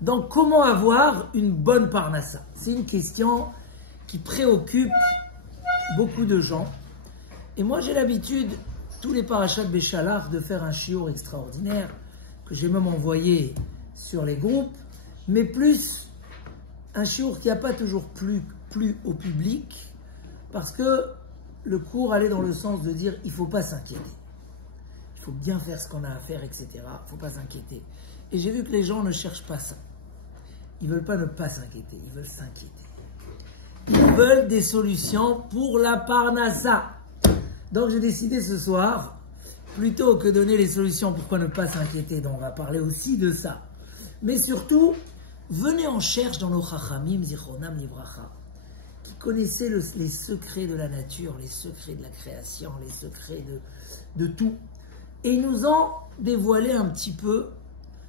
Donc, comment avoir une bonne parnassa? C'est une question qui préoccupe beaucoup de gens. Et moi, j'ai l'habitude, tous les parachats de Béchalach, de faire un shiur extraordinaire que j'ai même envoyé sur les groupes, mais plus un shiur qui n'a pas toujours plu au public, parce que le cours allait dans le sens de dire il ne faut pas s'inquiéter. Il faut bien faire ce qu'on a à faire, etc. Il ne faut pas s'inquiéter. Et j'ai vu que les gens ne cherchent pas ça. Ils ne veulent pas ne pas s'inquiéter, ils veulent s'inquiéter. Ils veulent des solutions pour la parnassa. Donc j'ai décidé ce soir, plutôt que donner les solutions pourquoi ne pas s'inquiéter, donc on va parler aussi de ça. Mais surtout, venez en cherche dans nos chachamim, zichronam livracha, qui connaissaient les secrets de la nature, les secrets de la création, les secrets de tout. Et ils nous ont dévoilé un petit peu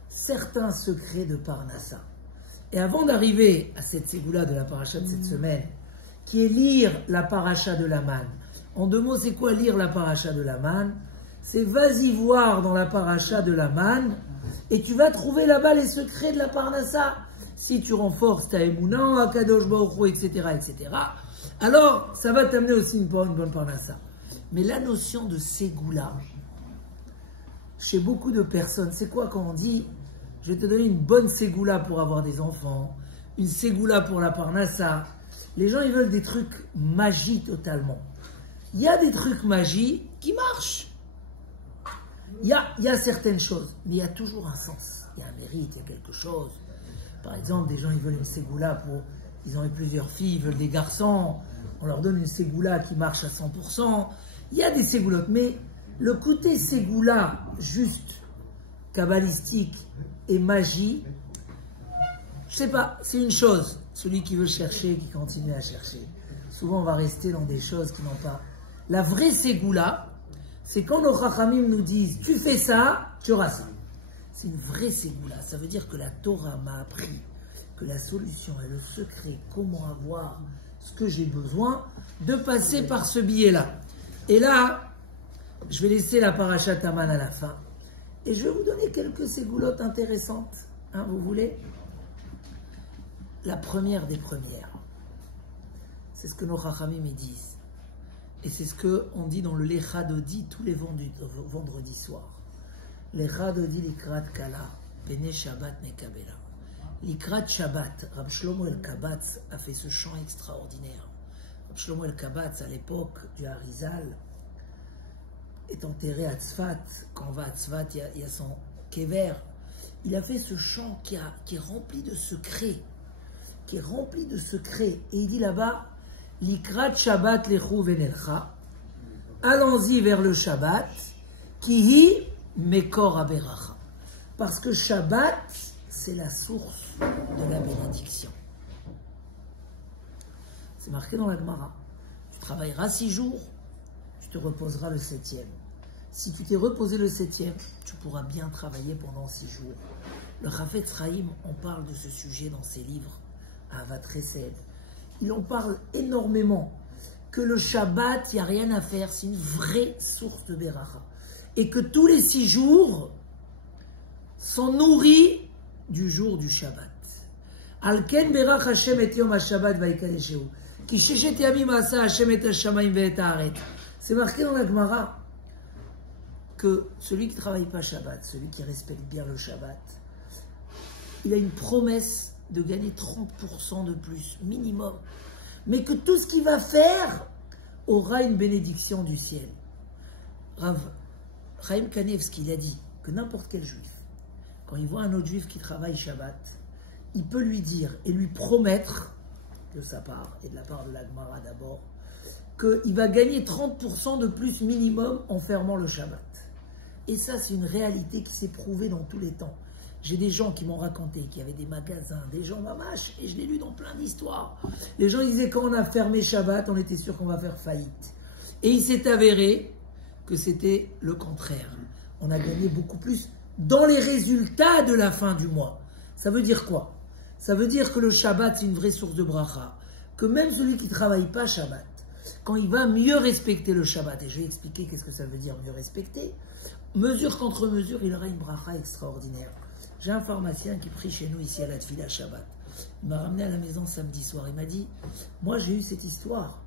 certains secrets de parnassa. Et avant d'arriver à cette ségoula de la paracha de cette semaine, qui est lire la paracha de Laman. En deux mots, c'est quoi lire la paracha de Laman? C'est vas-y voir dans la paracha de Laman et tu vas trouver là-bas les secrets de la parnassa. Si tu renforces ta émouna, Akadosh Baruch Hu, etc., etc., alors ça va t'amener aussi une bonne parnassa. Mais la notion de ségoula, chez beaucoup de personnes, c'est quoi quand on dit je vais te donner une bonne ségoula pour avoir des enfants, une ségoula pour la parnassa? Les gens, ils veulent des trucs magiques totalement. Il y a des trucs magiques qui marchent. Il y a certaines choses, mais il y a toujours un sens. Il y a un mérite, il y a quelque chose. Par exemple, des gens, ils veulent une ségoula pour... Ils ont eu plusieurs filles, ils veulent des garçons. On leur donne une ségoula qui marche à 100%. Il y a des ségoulottes, mais le côté ségoula juste kabbalistique et magie, je sais pas, c'est une chose. Celui qui veut chercher, qui continue à chercher. Souvent, on va rester dans des choses qui n'ont pas. La vraie ségoula, c'est quand nos chachamim nous disent tu fais ça, tu auras ça. C'est une vraie ségoula. Ça veut dire que la Torah m'a appris que la solution et le secret, comment avoir ce que j'ai besoin, de passer par ce biais-là. Et là, je vais laisser la paracha Taman à la fin. Et je vais vous donner quelques ségoulottes intéressantes. Hein, vous voulez? La première des premières. C'est ce que nos chachamim disent. Et c'est ce qu'on dit dans le Lecha Dodi tous les vendredis soirs. Lecha Dodi likrat kala, pene Shabbat mekabela. Likrat Shabbat, Rab Shlomo El-Kabatz a fait ce chant extraordinaire. Rab Shlomo El-Kabatz, à l'époque du Harizal, est enterré à Tzfat. Quand on va à Tzfat, il y a son kever. Il a fait ce chant qui est rempli de secrets. Qui est rempli de secrets. Et il dit là-bas, Likrat Shabbat lechu venelcha. Allons-y vers le Shabbat. Kihi mekor aberacha. Parce que Shabbat, c'est la source de la bénédiction. C'est marqué dans la Gemara. Tu travailleras 6 jours, tu te reposeras le 7e. Si tu t'es reposé le 7e, tu pourras bien travailler pendant 6 jours. Le Chafetz Chaim en parle de ce sujet dans ses livres, à Ahavat Chesed. Il en parle énormément, que le Shabbat, il n'y a rien à faire, c'est une vraie source de Beracha. Et que tous les 6 jours sont nourris du jour du Shabbat. Alken berach Hashem et yom ha-Shabbat vaikadeshehu. Ki sheshet yamim asa Hashem et ha-shamayim ve'et haaretz. C'est marqué dans la Gemara que celui qui ne travaille pas Shabbat, celui qui respecte bien le Shabbat, il a une promesse de gagner 30% de plus, minimum. Mais que tout ce qu'il va faire aura une bénédiction du ciel. Rav Chaim Kanevski, il a dit que n'importe quel juif, quand il voit un autre juif qui travaille Shabbat, il peut lui dire et lui promettre, de sa part et de la part de la Gemara d'abord, qu'il va gagner 30% de plus minimum en fermant le Shabbat. Et ça, c'est une réalité qui s'est prouvée dans tous les temps. J'ai des gens qui m'ont raconté qu'il y avait des magasins, des gens mamaches, et je l'ai lu dans plein d'histoires. Les gens disaient quand on a fermé Shabbat, on était sûr qu'on va faire faillite. Et il s'est avéré que c'était le contraire. On a gagné beaucoup plus dans les résultats de la fin du mois. Ça veut dire quoi? Ça veut dire que le Shabbat, c'est une vraie source de bracha. Que même celui qui ne travaille pas Shabbat, quand il va mieux respecter le Shabbat, et je vais expliquer qu'est-ce que ça veut dire mieux respecter, mesure contre mesure, il aura une bracha extraordinaire. j'ai un pharmacien qui prie chez nous ici à la Tfila Shabbat. Il m'a ramené à la maison samedi soir. Il m'a dit, moi j'ai eu cette histoire.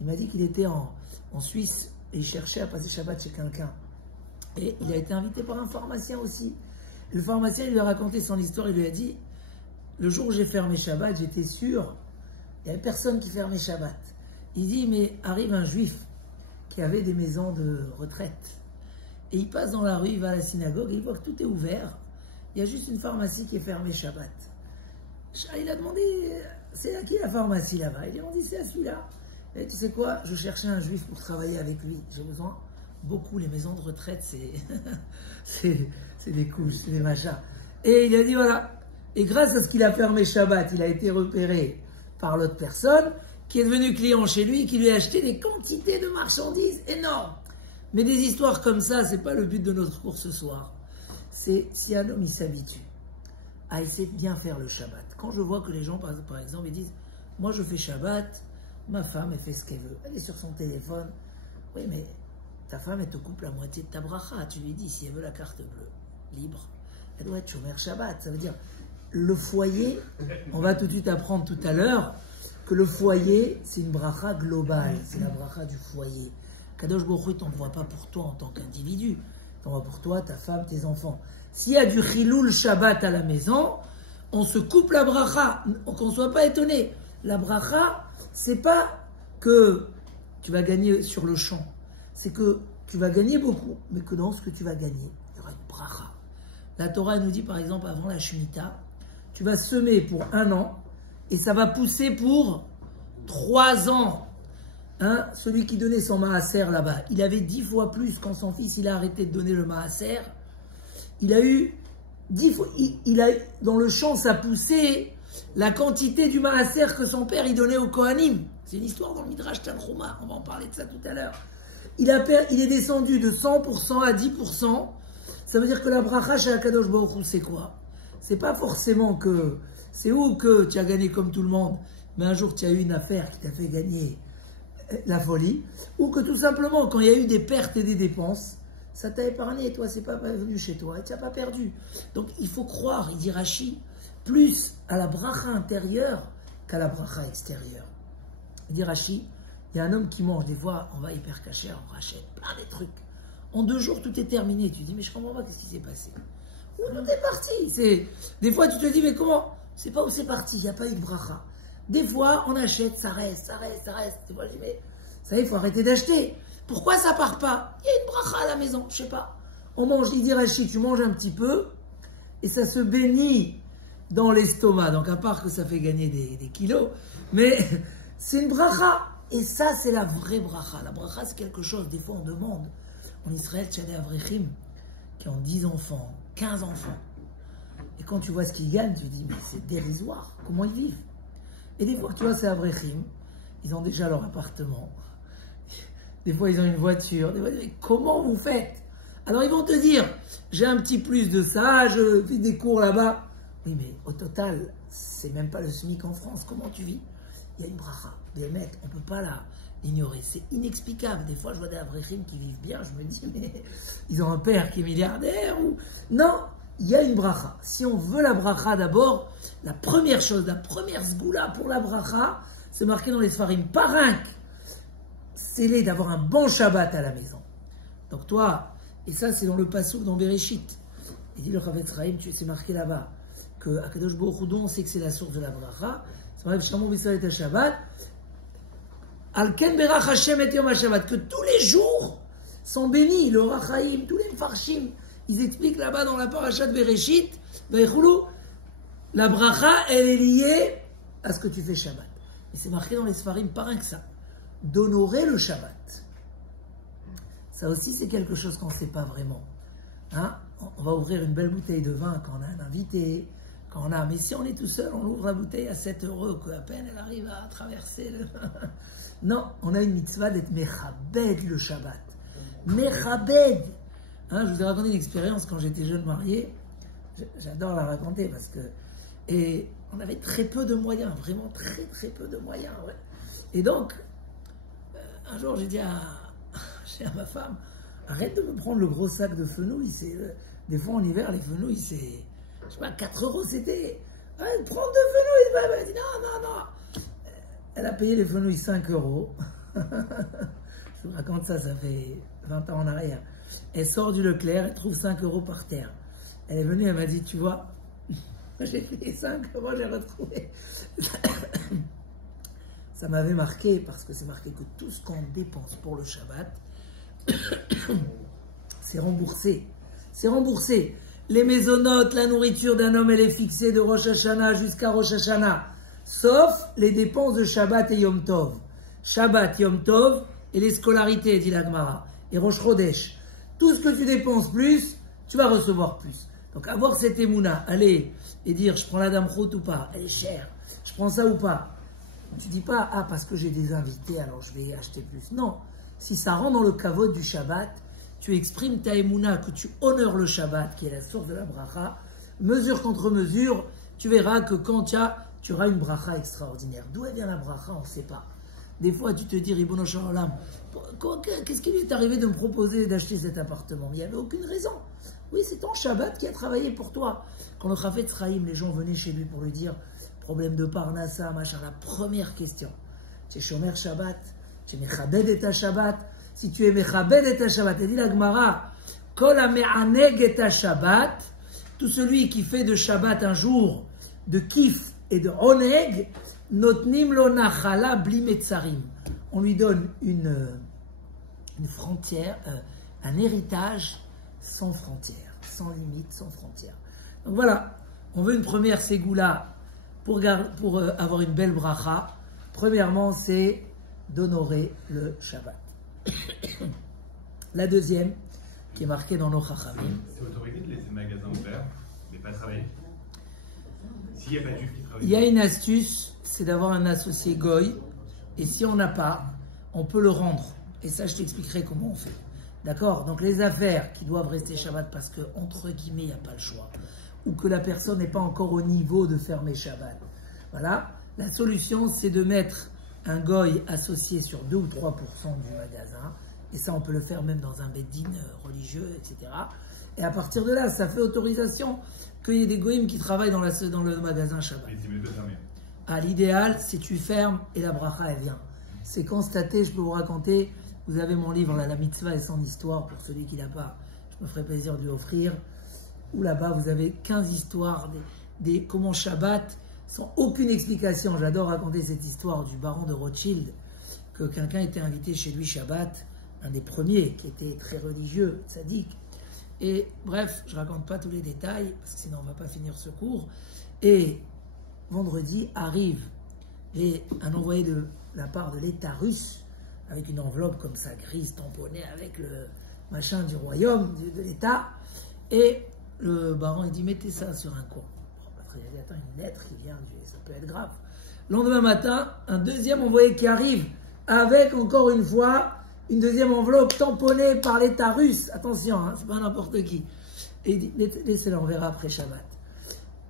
Il m'a dit qu'il était en Suisse et il cherchait à passer Shabbat chez quelqu'un. Et il a été invité par un pharmacien aussi. Le pharmacien il lui a raconté son histoire. Il lui a dit, le jour où j'ai fermé Shabbat, j'étais sûr, il n'y avait personne qui fermait Shabbat. Il dit, mais arrive un juif qui avait des maisons de retraite. Et il passe dans la rue, il va à la synagogue, et il voit que tout est ouvert. Il y a juste une pharmacie qui est fermée Shabbat. Il a demandé, c'est à qui la pharmacie là-bas? Il a dit, c'est à celui-là. Et tu sais quoi, je cherchais un juif pour travailler avec lui. J'ai besoin, beaucoup, les maisons de retraite, c'est des couches, c'est des machins. Et il a dit, voilà. Et grâce à ce qu'il a fermé Shabbat, il a été repéré par l'autre personne, qui est devenu client chez lui, qui lui a acheté des quantités de marchandises énormes. Mais des histoires comme ça, c'est pas le but de notre cours ce soir. C'est si un homme il s'habitue à essayer de bien faire le Shabbat. Quand je vois que les gens, par exemple, ils disent, moi je fais Shabbat, ma femme elle fait ce qu'elle veut, elle est sur son téléphone. Oui, mais ta femme elle te coupe la moitié de ta bracha. Tu lui dis si elle veut la carte bleue, libre, elle doit être Shomer Shabbat. Ça veut dire le foyer. On va tout de suite apprendre tout à l'heure que le foyer c'est une bracha globale, c'est la bracha du foyer. Kadosh Baruch Hu, il t'envoie pas pour toi en tant qu'individu, il t'envoie pour toi, ta femme, tes enfants. S'il y a du Chilul Shabbat à la maison, on se coupe la bracha, qu'on ne soit pas étonné. La bracha, c'est pas que tu vas gagner sur le champ, c'est que tu vas gagner beaucoup, mais que dans ce que tu vas gagner, il y aura une bracha. La Torah nous dit par exemple avant la Shemitah, tu vas semer pour 1 an et ça va pousser pour 3 ans. Hein, celui qui donnait son maaser là-bas, il avait 10 fois plus quand son fils il a arrêté de donner le maaser. Il a eu 10 fois, dans le champ ça poussait la quantité du maaser que son père il donnait au Kohanim. C'est une histoire dans le Midrash Tanchuma, on va en parler de ça tout à l'heure. Il est descendu de 100% à 10%. Ça veut dire que la bracha chez Akadosh Baruch Hu, c'est quoi? C'est pas forcément que c'est où que tu as gagné comme tout le monde, mais un jour tu as eu une affaire qui t'a fait gagner la folie, ou que tout simplement quand il y a eu des pertes et des dépenses, ça t'a épargné et toi c'est pas venu chez toi et tu n'as pas perdu. Donc il faut croire, il dit Rashi, plus à la bracha intérieure qu'à la bracha extérieure. Il dit Rashi, il y a un homme qui mange, des fois on va hyper cacher, on rachète plein de trucs. En 2 jours tout est terminé, tu dis mais je comprends pas qu'est-ce qui s'est passé. Où tout est parti. Des fois tu te dis mais comment? C'est pas où c'est parti, il n'y a pas eu de bracha. Des fois, on achète, ça reste. Des fois, je dis, mais ça y est, il faut arrêter d'acheter. Pourquoi ça part pas? Il y a une bracha à la maison, je sais pas. On mange, il dit Rashi, tu manges un petit peu, et ça se bénit dans l'estomac. Donc, à part que ça fait gagner des kilos, mais c'est une bracha. Et ça, c'est la vraie bracha. La bracha, c'est quelque chose, des fois, on demande. En Israël, tu as des avrechim qui ont 10 enfants, 15 enfants. Et quand tu vois ce qu'ils gagnent, tu te dis, mais c'est dérisoire. Comment ils vivent? Et des fois, tu vois, c'est Avrechim, ils ont déjà leur appartement. Des fois, ils ont une voiture. Des fois, mais comment vous faites? Alors, ils vont te dire, j'ai un petit plus de ça, je fais des cours là-bas. Oui, mais au total, c'est même pas le SMIC en France. Comment tu vis? Il y a une bracha, des maîtres, on ne peut pas l'ignorer. C'est inexplicable. Des fois, je vois des Avrechim qui vivent bien, je me dis, mais ils ont un père qui est milliardaire ou... Non! Il y a une bracha. Si on veut la bracha d'abord, la première chose, la première sgoula pour la bracha, c'est marqué dans les Sfarim. Parinque, c'est d'avoir un bon Shabbat à la maison. Donc toi, et ça c'est dans le Passouk, dans Bereshit. Il dit le Chavetz Chaim, c'est marqué là-bas, que Akadosh Baruch Hu, on sait que c'est la source de la bracha. C'est marqué Shamon B'Israël et Shabbat. Alken Berach Hashem et Yom Shabbat. Que tous les jours sont bénis, le Rachaim, tous les Mfarshim. Ils expliquent là-bas dans la parasha de Bereshit, la bracha, elle est liée à ce que tu fais Shabbat. Et c'est marqué dans les Sfarim, pas rien que ça, d'honorer le Shabbat. Ça aussi, c'est quelque chose qu'on ne sait pas vraiment. Hein? On va ouvrir une belle bouteille de vin quand on a un invité, quand on a... Mais si on est tout seul, on ouvre la bouteille à 7 €, qu'à peine elle arrive à traverser le... Non, on a une mitzvah d'être mechabed le Shabbat. Mechabed. Hein, je vous ai raconté une expérience quand j'étais jeune marié. J'adore la raconter parce que... Et on avait très peu de moyens, vraiment très peu de moyens. Ouais. Et donc, un jour j'ai dit à ma femme, arrête de me prendre le gros sac de fenouil. Des fois en hiver, les fenouils, je sais pas, 4 euros c'était. Ouais, prends 2 fenouils. Elle m'a dit non. Elle a payé les fenouils 5 euros. Je vous raconte ça, ça fait 20 ans en arrière. Elle sort du Leclerc, elle trouve 5 euros par terre. Elle est venue, elle m'a dit, tu vois, j'ai payé 5 euros, j'ai retrouvé. Ça m'avait marqué parce que c'est marqué que tout ce qu'on dépense pour le Shabbat, c'est remboursé. C'est remboursé. Les maisonnotes, la nourriture d'un homme, elle est fixée de Rosh Hashanah jusqu'à Rosh Hashanah. Sauf les dépenses de Shabbat et Yom Tov. Shabbat, Yom Tov et les scolarités, dit la Gemara. Et Rosh Chodesh. Tout ce que tu dépenses plus, tu vas recevoir plus. Donc avoir cette émouna, aller et dire je prends la dame route ou pas, elle est chère, je prends ça ou pas. Tu dis pas, ah parce que j'ai des invités alors je vais acheter plus. Non, si ça rentre dans le kavod du Shabbat, tu exprimes ta émouna, que tu honores le Shabbat, qui est la source de la bracha, mesure contre mesure, tu verras que quand tu auras une bracha extraordinaire. D'où elle vient la bracha, on ne sait pas. Des fois, tu te dis, Ribono Shel Olam, qu'est-ce qui lui est arrivé de me proposer d'acheter cet appartement? Il n'y avait aucune raison. Oui, c'est ton Shabbat qui a travaillé pour toi. Quand le Chafetz Chaim, les gens venaient chez lui pour lui dire, problème de Parnassa, machin, la première question, tu es Shomer Shabbat, tu es Mechabed et ta Shabbat. Si tu es Mechabed et ta Shabbat, et dit la Gemara, Kol ha-me'aneg et ta Shabbat, tout celui qui fait de Shabbat un jour de kiff et de oneg, notnim lo nachala bli metzarim. On lui donne une frontière, un héritage sans frontières, sans limite, sans frontières. Donc voilà, on veut une première ségoula pour avoir une belle bracha. Premièrement, c'est d'honorer le Shabbat. La deuxième, qui est marquée dans nos Chachamim. C'est autorisé de laisser le magasin ouvert, mais pas travailler? S'il n'y a pas de juif qui travaille. Il y a une astuce, c'est d'avoir un associé goy. Et si on n'a pas, on peut le rendre. Et ça, je t'expliquerai comment on fait. D'accord? Donc les affaires qui doivent rester Shabbat parce que, entre guillemets, il n'y a pas le choix. Ou que la personne n'est pas encore au niveau de fermer Shabbat. Voilà. La solution, c'est de mettre un goy associé sur 2 ou 3% du magasin. Et ça, on peut le faire même dans un beddin religieux, etc. Et à partir de là, ça fait autorisation qu'il y ait des goyim qui travaillent dans le magasin Shabbat. L'idéal, c'est tu fermes et la bracha, elle vient. C'est constaté, je peux vous raconter, vous avez mon livre, la mitzvah et son histoire, pour celui qui l'a pas, je me ferai plaisir de lui offrir. Où là-bas, vous avez 15 histoires, comment Shabbat, sans aucune explication. J'adore raconter cette histoire du baron de Rothschild, que quelqu'un était invité chez lui Shabbat, un des premiers, qui était très religieux, sadique. Et bref, je ne raconte pas tous les détails, parce que sinon on ne va pas finir ce cours. Et vendredi arrive un envoyé de la part de l'État russe, avec une enveloppe comme ça, grise, tamponnée, avec le machin du royaume, de l'État. Et le baron, il dit, mettez ça sur un coin. Après, il dit, attends, une lettre qui vient, ça peut être grave. Le lendemain matin, un deuxième envoyé qui arrive, avec encore une fois, une deuxième enveloppe tamponnée par l'État russe. Attention, hein, c'est pas n'importe qui. Et il dit, laissez-la, on verra après Shabbat.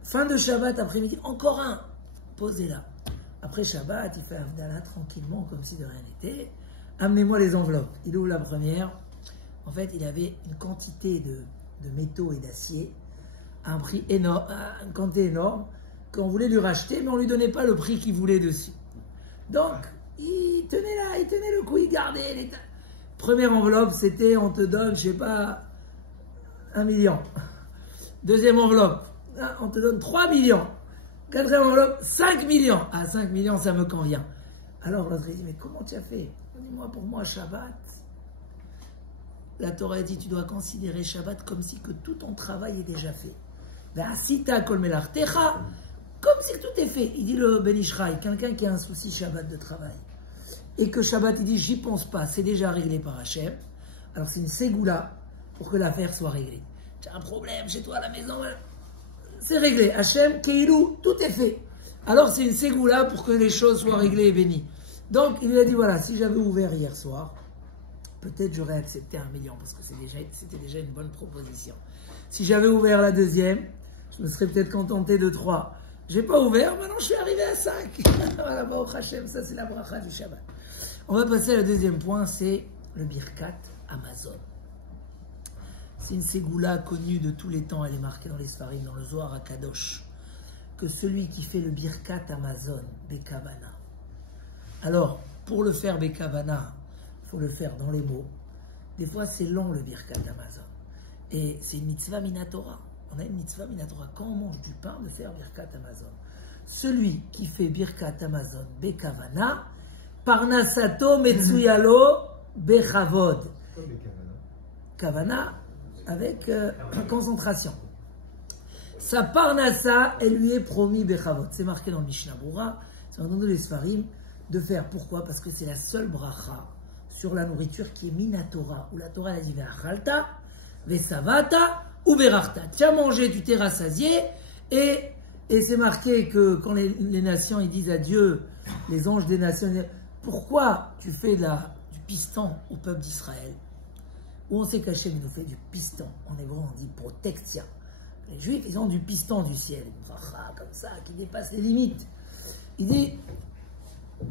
Fin de Shabbat, après-midi, encore un. Posez-la. Après Shabbat, il fait Havdalah tranquillement, comme si de rien n'était. Amenez-moi les enveloppes. Il ouvre la première. En fait, il avait une quantité de métaux et d'acier, à un prix énorme, une quantité énorme, qu'on voulait lui racheter, mais on ne lui donnait pas le prix qu'il voulait dessus. Donc, il tenait le coup, il gardait l'état. Première enveloppe, c'était, on te donne, je sais pas, 1 million. Deuxième enveloppe, on te donne 3 millions. Quatrième enveloppe, 5 millions. Ah, 5 millions, ça me convient. Alors l'autre, il dit, mais comment tu as fait? Dis-moi, pour moi, Shabbat, la Torah dit, tu dois considérer Shabbat comme si que tout ton travail est déjà fait. Ve'asita kol melartecha, comme si tout est fait. Il dit le Ben Ishraï, quelqu'un qui a un souci Shabbat de travail, et que Shabbat, il dit, j'y pense pas, c'est déjà réglé par Hachem. Alors c'est une ségoula pour que l'affaire soit réglée. Tu as un problème chez toi à la maison, c'est réglé. Hachem, Keilou, tout est fait. Alors c'est une ségoula pour que les choses soient réglées et bénies. Donc il lui a dit, voilà, si j'avais ouvert hier soir, peut-être j'aurais accepté 1 million, parce que c'était déjà une bonne proposition. Si j'avais ouvert la deuxième, je me serais peut-être contenté de 3. Je n'ai pas ouvert, maintenant je suis arrivé à 5. Voilà, Baruch Hashem, ça c'est la bracha du Shabbat. On va passer à le deuxième point, c'est le Birkat Amazon. C'est une ségoula connue de tous les temps, elle est marquée dans les Sfarim, dans le Zohar à Kadosh, que celui qui fait le Birkat Amazon, Bekavana. Alors, pour le faire Bekavana, il faut le faire dans les mots. Des fois, c'est long le Birkat Amazon. Et c'est une mitzvah minatora. On a une mitzvah minatora. Quand on mange du pain, de faire Birkat Amazon. Celui qui fait Birkat Amazon Bekavana, Parnasato Metsuyalo Bechavod. Kavana avec concentration. Sa Parnassa, elle lui est promis Bechavod. C'est marqué dans le Mishnah Berurah, c'est dans les Sfarim, de faire. Pourquoi? Parce que c'est la seule bracha sur la nourriture qui est minatora, où la Torah a dit Ve'achalta, Ve'savata ou Ve'rachta. Tu as mangé, tu t'es rassasié, et c'est marqué que quand les nations ils disent à Dieu, les anges des nations, pourquoi tu fais du piston au peuple d'Israël? Où on sait qu'Hachem nous fait du piston. En hébreu, on dit protectia. Les Juifs, ils ont du piston du ciel, une bracha comme ça, qui dépasse les limites. Il dit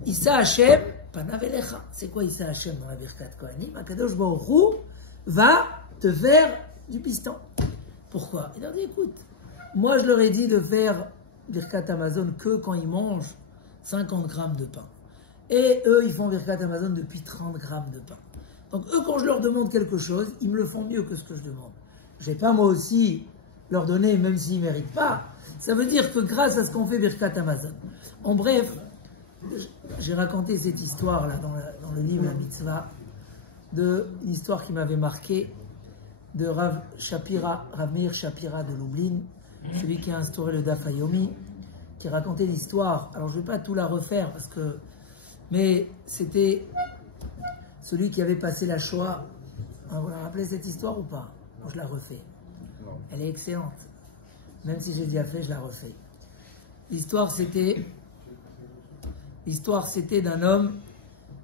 Issa Hachem, panavelecha. C'est quoi Issa Hachem dans la Birkat Kohanim? Akadosh Baruch Hu va te faire du piston. Pourquoi? Il leur dit écoute, moi je leur ai dit de faire Birkat Amazon que quand ils mangent 50 grammes de pain. Et eux, ils font Birkat Amazon depuis 30 grammes de pain. Donc eux, quand je leur demande quelque chose, ils me le font mieux que ce que je demande. Je ne vais pas moi aussi leur donner, même s'ils ne méritent pas. Ça veut dire que grâce à ce qu'on fait Birkat Amazon. En bref, j'ai raconté cette histoire-là dans le livre La Mitzvah, une histoire qui m'avait marqué, de Rav Meir Shapira de Lublin, celui qui a instauré le Daf Yomi, qui racontait l'histoire. Alors je ne vais pas tout la refaire, mais c'était celui qui avait passé la Shoah. Vous vous rappelez cette histoire ou pas? Moi, je la refais. Elle est excellente. Même si j'ai déjà fait, je la refais. L'histoire, c'était d'un homme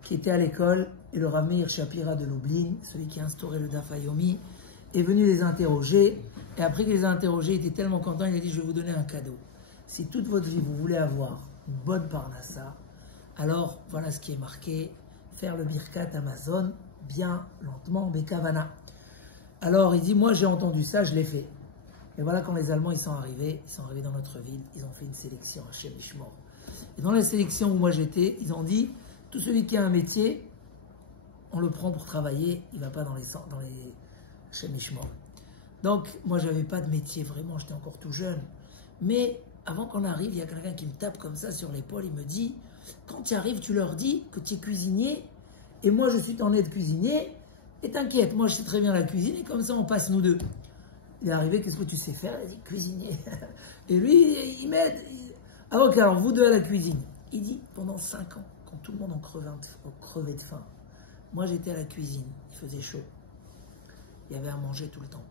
qui était à l'école, et le Rav Meir Shapira de Lublin, celui qui a instauré le Daf Yomi, est venu les interroger. Et après qu'il les a interrogés, il était tellement content, il a dit, je vais vous donner un cadeau. Si toute votre vie, vous voulez avoir une bonne parnassa, alors voilà ce qui est marqué, faire le Birkat Amazon, bien lentement, Bekavana. Alors il dit, moi j'ai entendu ça, je l'ai fait. Et voilà quand les Allemands ils sont arrivés dans notre ville, ils ont fait une sélection à Shem Mishmor. Et dans la sélection où moi j'étais, ils ont dit, tout celui qui a un métier, on le prend pour travailler, il ne va pas dans les Shem Mishmor. Donc moi j'avais pas de métier, vraiment, j'étais encore tout jeune. Mais avant qu'on arrive, il y a quelqu'un qui me tape comme ça sur l'épaule, il me dit, quand tu arrives, tu leur dis que tu es cuisinier, et moi je suis ton aide cuisinier, et t'inquiète, moi je sais très bien la cuisine, et comme ça on passe nous deux. Il est arrivé, qu'est-ce que tu sais faire? Il dit, cuisinier. Et lui, il m'aide. Ah ok, alors vous deux à la cuisine. Il dit, pendant 5 ans, quand tout le monde en crevait de faim, moi j'étais à la cuisine, il faisait chaud. Il y avait à manger tout le temps.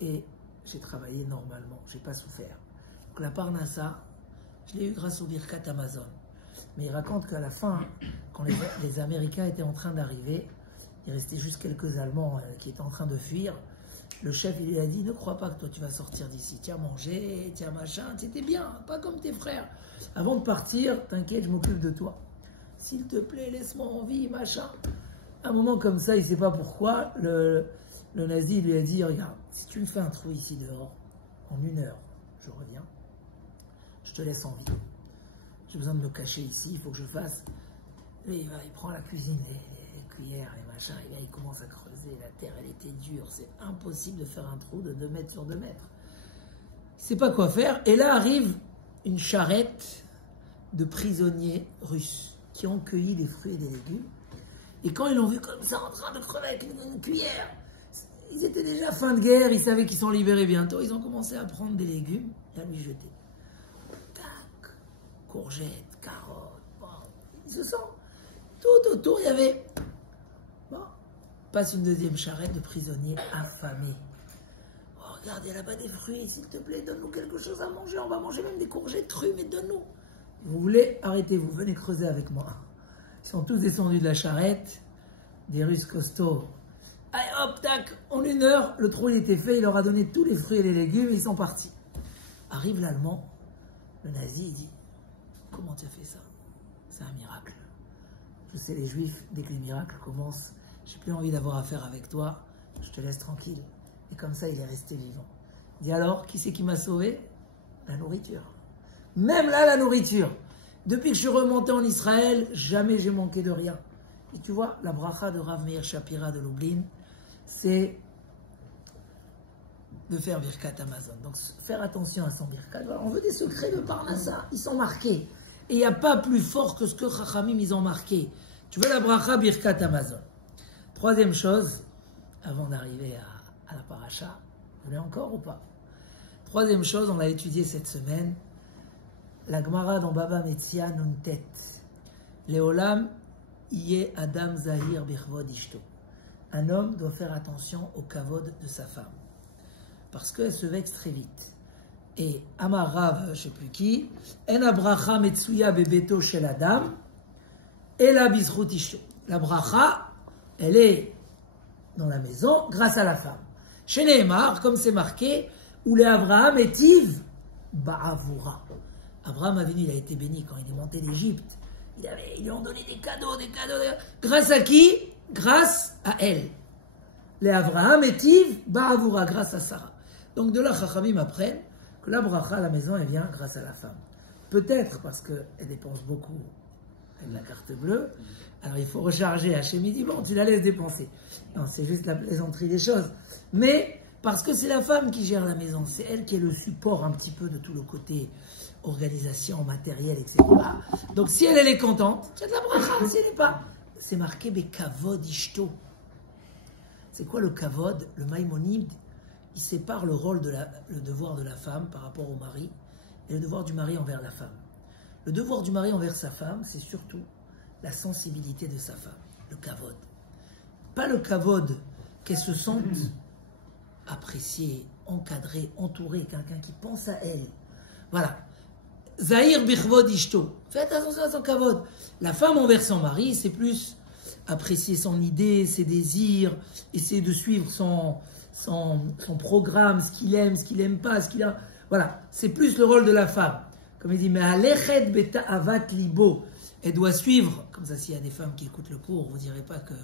Et j'ai travaillé normalement, j'ai pas souffert. Donc la parnassa, je l'ai eu grâce au Birkat Amazon. Mais il raconte qu'à la fin, quand les Américains étaient en train d'arriver, il restait juste quelques Allemands qui étaient en train de fuir. Le chef, il lui a dit, ne crois pas que toi tu vas sortir d'ici. Tu as mangé, tu as machin, c'était bien, pas comme tes frères. Avant de partir, t'inquiète, je m'occupe de toi. S'il te plaît, laisse-moi en vie, machin. À un moment comme ça, il ne sait pas pourquoi, le nazi lui a dit, regarde, si tu me fais un trou ici dehors, en 1 heure, je reviens, je te laisse en vie. J'ai besoin de me cacher ici, il faut que je fasse. Et il prend la cuisine, les cuillères, les machins, et là il commence à creuser, la terre elle était dure, c'est impossible de faire un trou de 2 mètres sur 2 mètres. Il ne sait pas quoi faire, et là arrive une charrette de prisonniers russes qui ont cueilli des fruits et des légumes, et quand ils l'ont vu comme ça en train de crever avec une cuillère, ils étaient déjà fin de guerre, ils savaient qu'ils sont libérés bientôt, ils ont commencé à prendre des légumes et à lui jeter. Tac, courgettes, carottes, bon, ils se sentent. Tout autour, il y avait... Bon, passe une deuxième charrette de prisonniers affamés. Oh, regardez là-bas des fruits, s'il te plaît, donne-nous quelque chose à manger, on va manger même des courgettes crues, mais donne-nous. Vous voulez, arrêtez-vous, venez creuser avec moi. Ils sont tous descendus de la charrette, des Russes costauds. Allez hop, tac, en 1 heure, le trou il était fait, il leur a donné tous les fruits et les légumes, et ils sont partis. Arrive l'Allemand, le nazi, il dit, comment tu as fait ça? C'est un miracle. Je sais, les Juifs, dès que les miracles commencent, j'ai plus envie d'avoir affaire avec toi, je te laisse tranquille. Et comme ça, il est resté vivant. Il dit alors, qui c'est qui m'a sauvé? La nourriture. Même là, la nourriture. Depuis que je suis remonté en Israël, jamais j'ai manqué de rien. Et tu vois, la bracha de Rav Meir Shapira de Lublin, c'est de faire Birkat Amazon. Donc, faire attention à son Birkat. Voilà, on veut des secrets de Parnassa. Ils sont marqués. Et il n'y a pas plus fort que ce que Chachamim, ils ont marqué. Tu veux la bracha Birkat Amazon. Troisième chose, avant d'arriver à la paracha, vous voulez encore ou pas? Troisième chose, on l'a étudié cette semaine, la Gemara dans Baba Metzia Nuntet. Léolam, Iye Adam Zahir Birvod Ishto. Un homme doit faire attention au kavod de sa femme. Parce qu'elle se vexe très vite. Et Amarav, je ne sais plus qui, En abracha metsuya bebeto shel Adam, et la bizrut ishto. La bracha, elle est dans la maison grâce à la femme. Chez Nehemar, comme c'est marqué, où les Abraham etiv ba'avura. Abraham Avinu, il a été béni quand il est monté d'Égypte. Ils lui ont donné des cadeaux. Grâce à qui? Grâce à elle. Les Abraham etiv ba'avura, grâce à Sarah. Donc de là, Chachamim apprennent que la bracha à la maison, elle vient grâce à la femme. Peut-être parce qu'elle dépense beaucoup avec la carte bleue. Alors il faut recharger. Hachem dit, bon, tu la laisses dépenser. Non, c'est juste la plaisanterie des choses. Mais parce que c'est la femme qui gère la maison. C'est elle qui est le support un petit peu de tout le côté organisation, matériel, etc. Donc si elle est contente, c'est de la bracha. Si elle n'est pas, c'est marqué Bekavod Ishto. C'est quoi le kavod? Le Maïmonide, il sépare le devoir de la femme par rapport au mari et le devoir du mari envers la femme. Le devoir du mari envers sa femme, c'est surtout la sensibilité de sa femme, le kavod. Pas le kavod qu'elle se sente appréciée, encadrée, entourée, quelqu'un qui pense à elle. Voilà. Zahir bichvod ishto. Faites attention à son kavod. La femme envers son mari, c'est plus apprécier son idée, ses désirs, essayer de suivre son programme, ce qu'il aime, ce qu'il n'aime pas, ce qu'il a. Voilà, c'est plus le rôle de la femme. Comme il dit, mais alechet beta avat libo. Elle doit suivre, comme ça s'il y a des femmes qui écoutent le cours, vous ne direz pas que...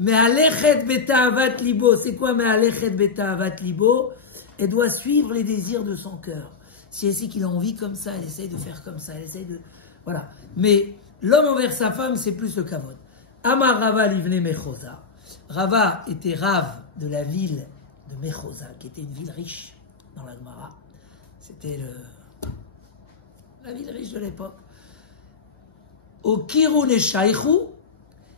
Mais alechet beta avat libo, c'est quoi mais alechet beta avat libo? Elle doit suivre les désirs de son cœur. Si elle sait qu'il a envie comme ça, elle essaye de faire comme ça, elle essaye de... Voilà. Mais l'homme envers sa femme, c'est plus le kavod. Amar Rava livne Mechosa. Rava était rave de la ville de Mechosa, qui était une ville riche dans la Gemara. C'était la ville riche de l'époque. Au Kirun et Shaïchou,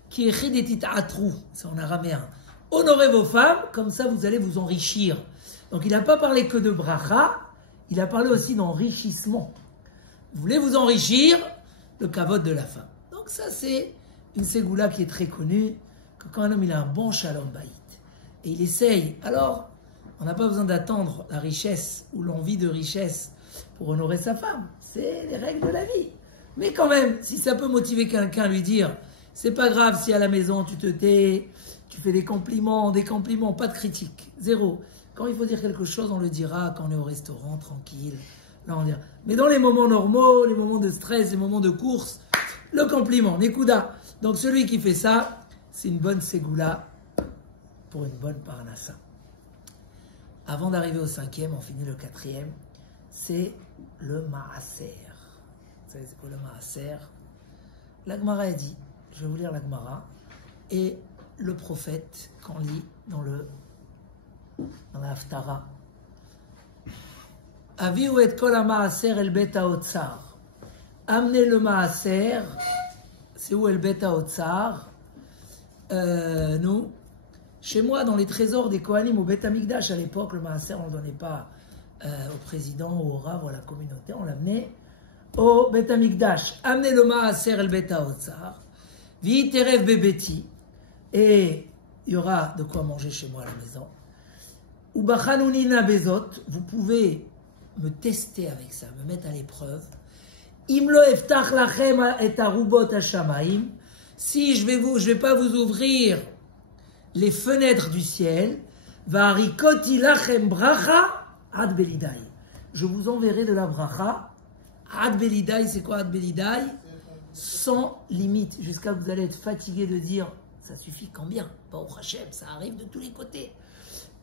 qui est Chidetit Atrou, c'est en araméen. Honorez vos femmes, comme ça vous allez vous enrichir. Donc il n'a pas parlé que de bracha, il a parlé aussi d'enrichissement. Vous voulez vous enrichir, le kavod de la femme. Donc ça c'est une ségoula qui est très connue, que quand un homme il a un bon shalom baït, et il essaye, alors on n'a pas besoin d'attendre la richesse ou l'envie de richesse pour honorer sa femme. C'est les règles de la vie. Mais quand même, si ça peut motiver quelqu'un à lui dire, c'est pas grave si à la maison tu te tais, tu fais des compliments, pas de critique, zéro. Quand il faut dire quelque chose, on le dira quand on est au restaurant, tranquille. Là, on dira. Mais dans les moments normaux, les moments de stress, les moments de course, le compliment, Nekuda. Donc celui qui fait ça, c'est une bonne ségoula pour une bonne parnassa. Avant d'arriver au 5e, on finit le 4e, c'est le maaser. Vous savez c'est quoi le maaser? La Gemara a dit, je vais vous lire la Gemara, et le prophète qu'on lit dans la Haftara. Aviu et kol ha-maaser el bet ha-otsar. Amenez le maaser, c'est où el bet ha-otsar? Nous, chez moi, dans les trésors des Kohanim au Bet Amikdash, à l'époque, le maaser, on ne le donnait pas au président ou au rav ou à la communauté, on l'amenait au Bet Amikdash. Amenez le maaser el bet ha-otsar. V'yiterev bebeti. Et il y aura de quoi manger chez moi à la maison. Ubachanunina bezot, vous pouvez me tester avec ça, me mettre à l'épreuve. Imlo eftach lachem et arubot hashamaim. Si je vais pas vous ouvrir les fenêtres du ciel, varikoti lachem bracha ad belidai. Je vous enverrai de la bracha ad belidai. C'est quoi ad belidai? Sans limite, jusqu'à que vous allez être fatigué de dire ça suffit quand bien. Pas au Hachem, ça arrive de tous les côtés.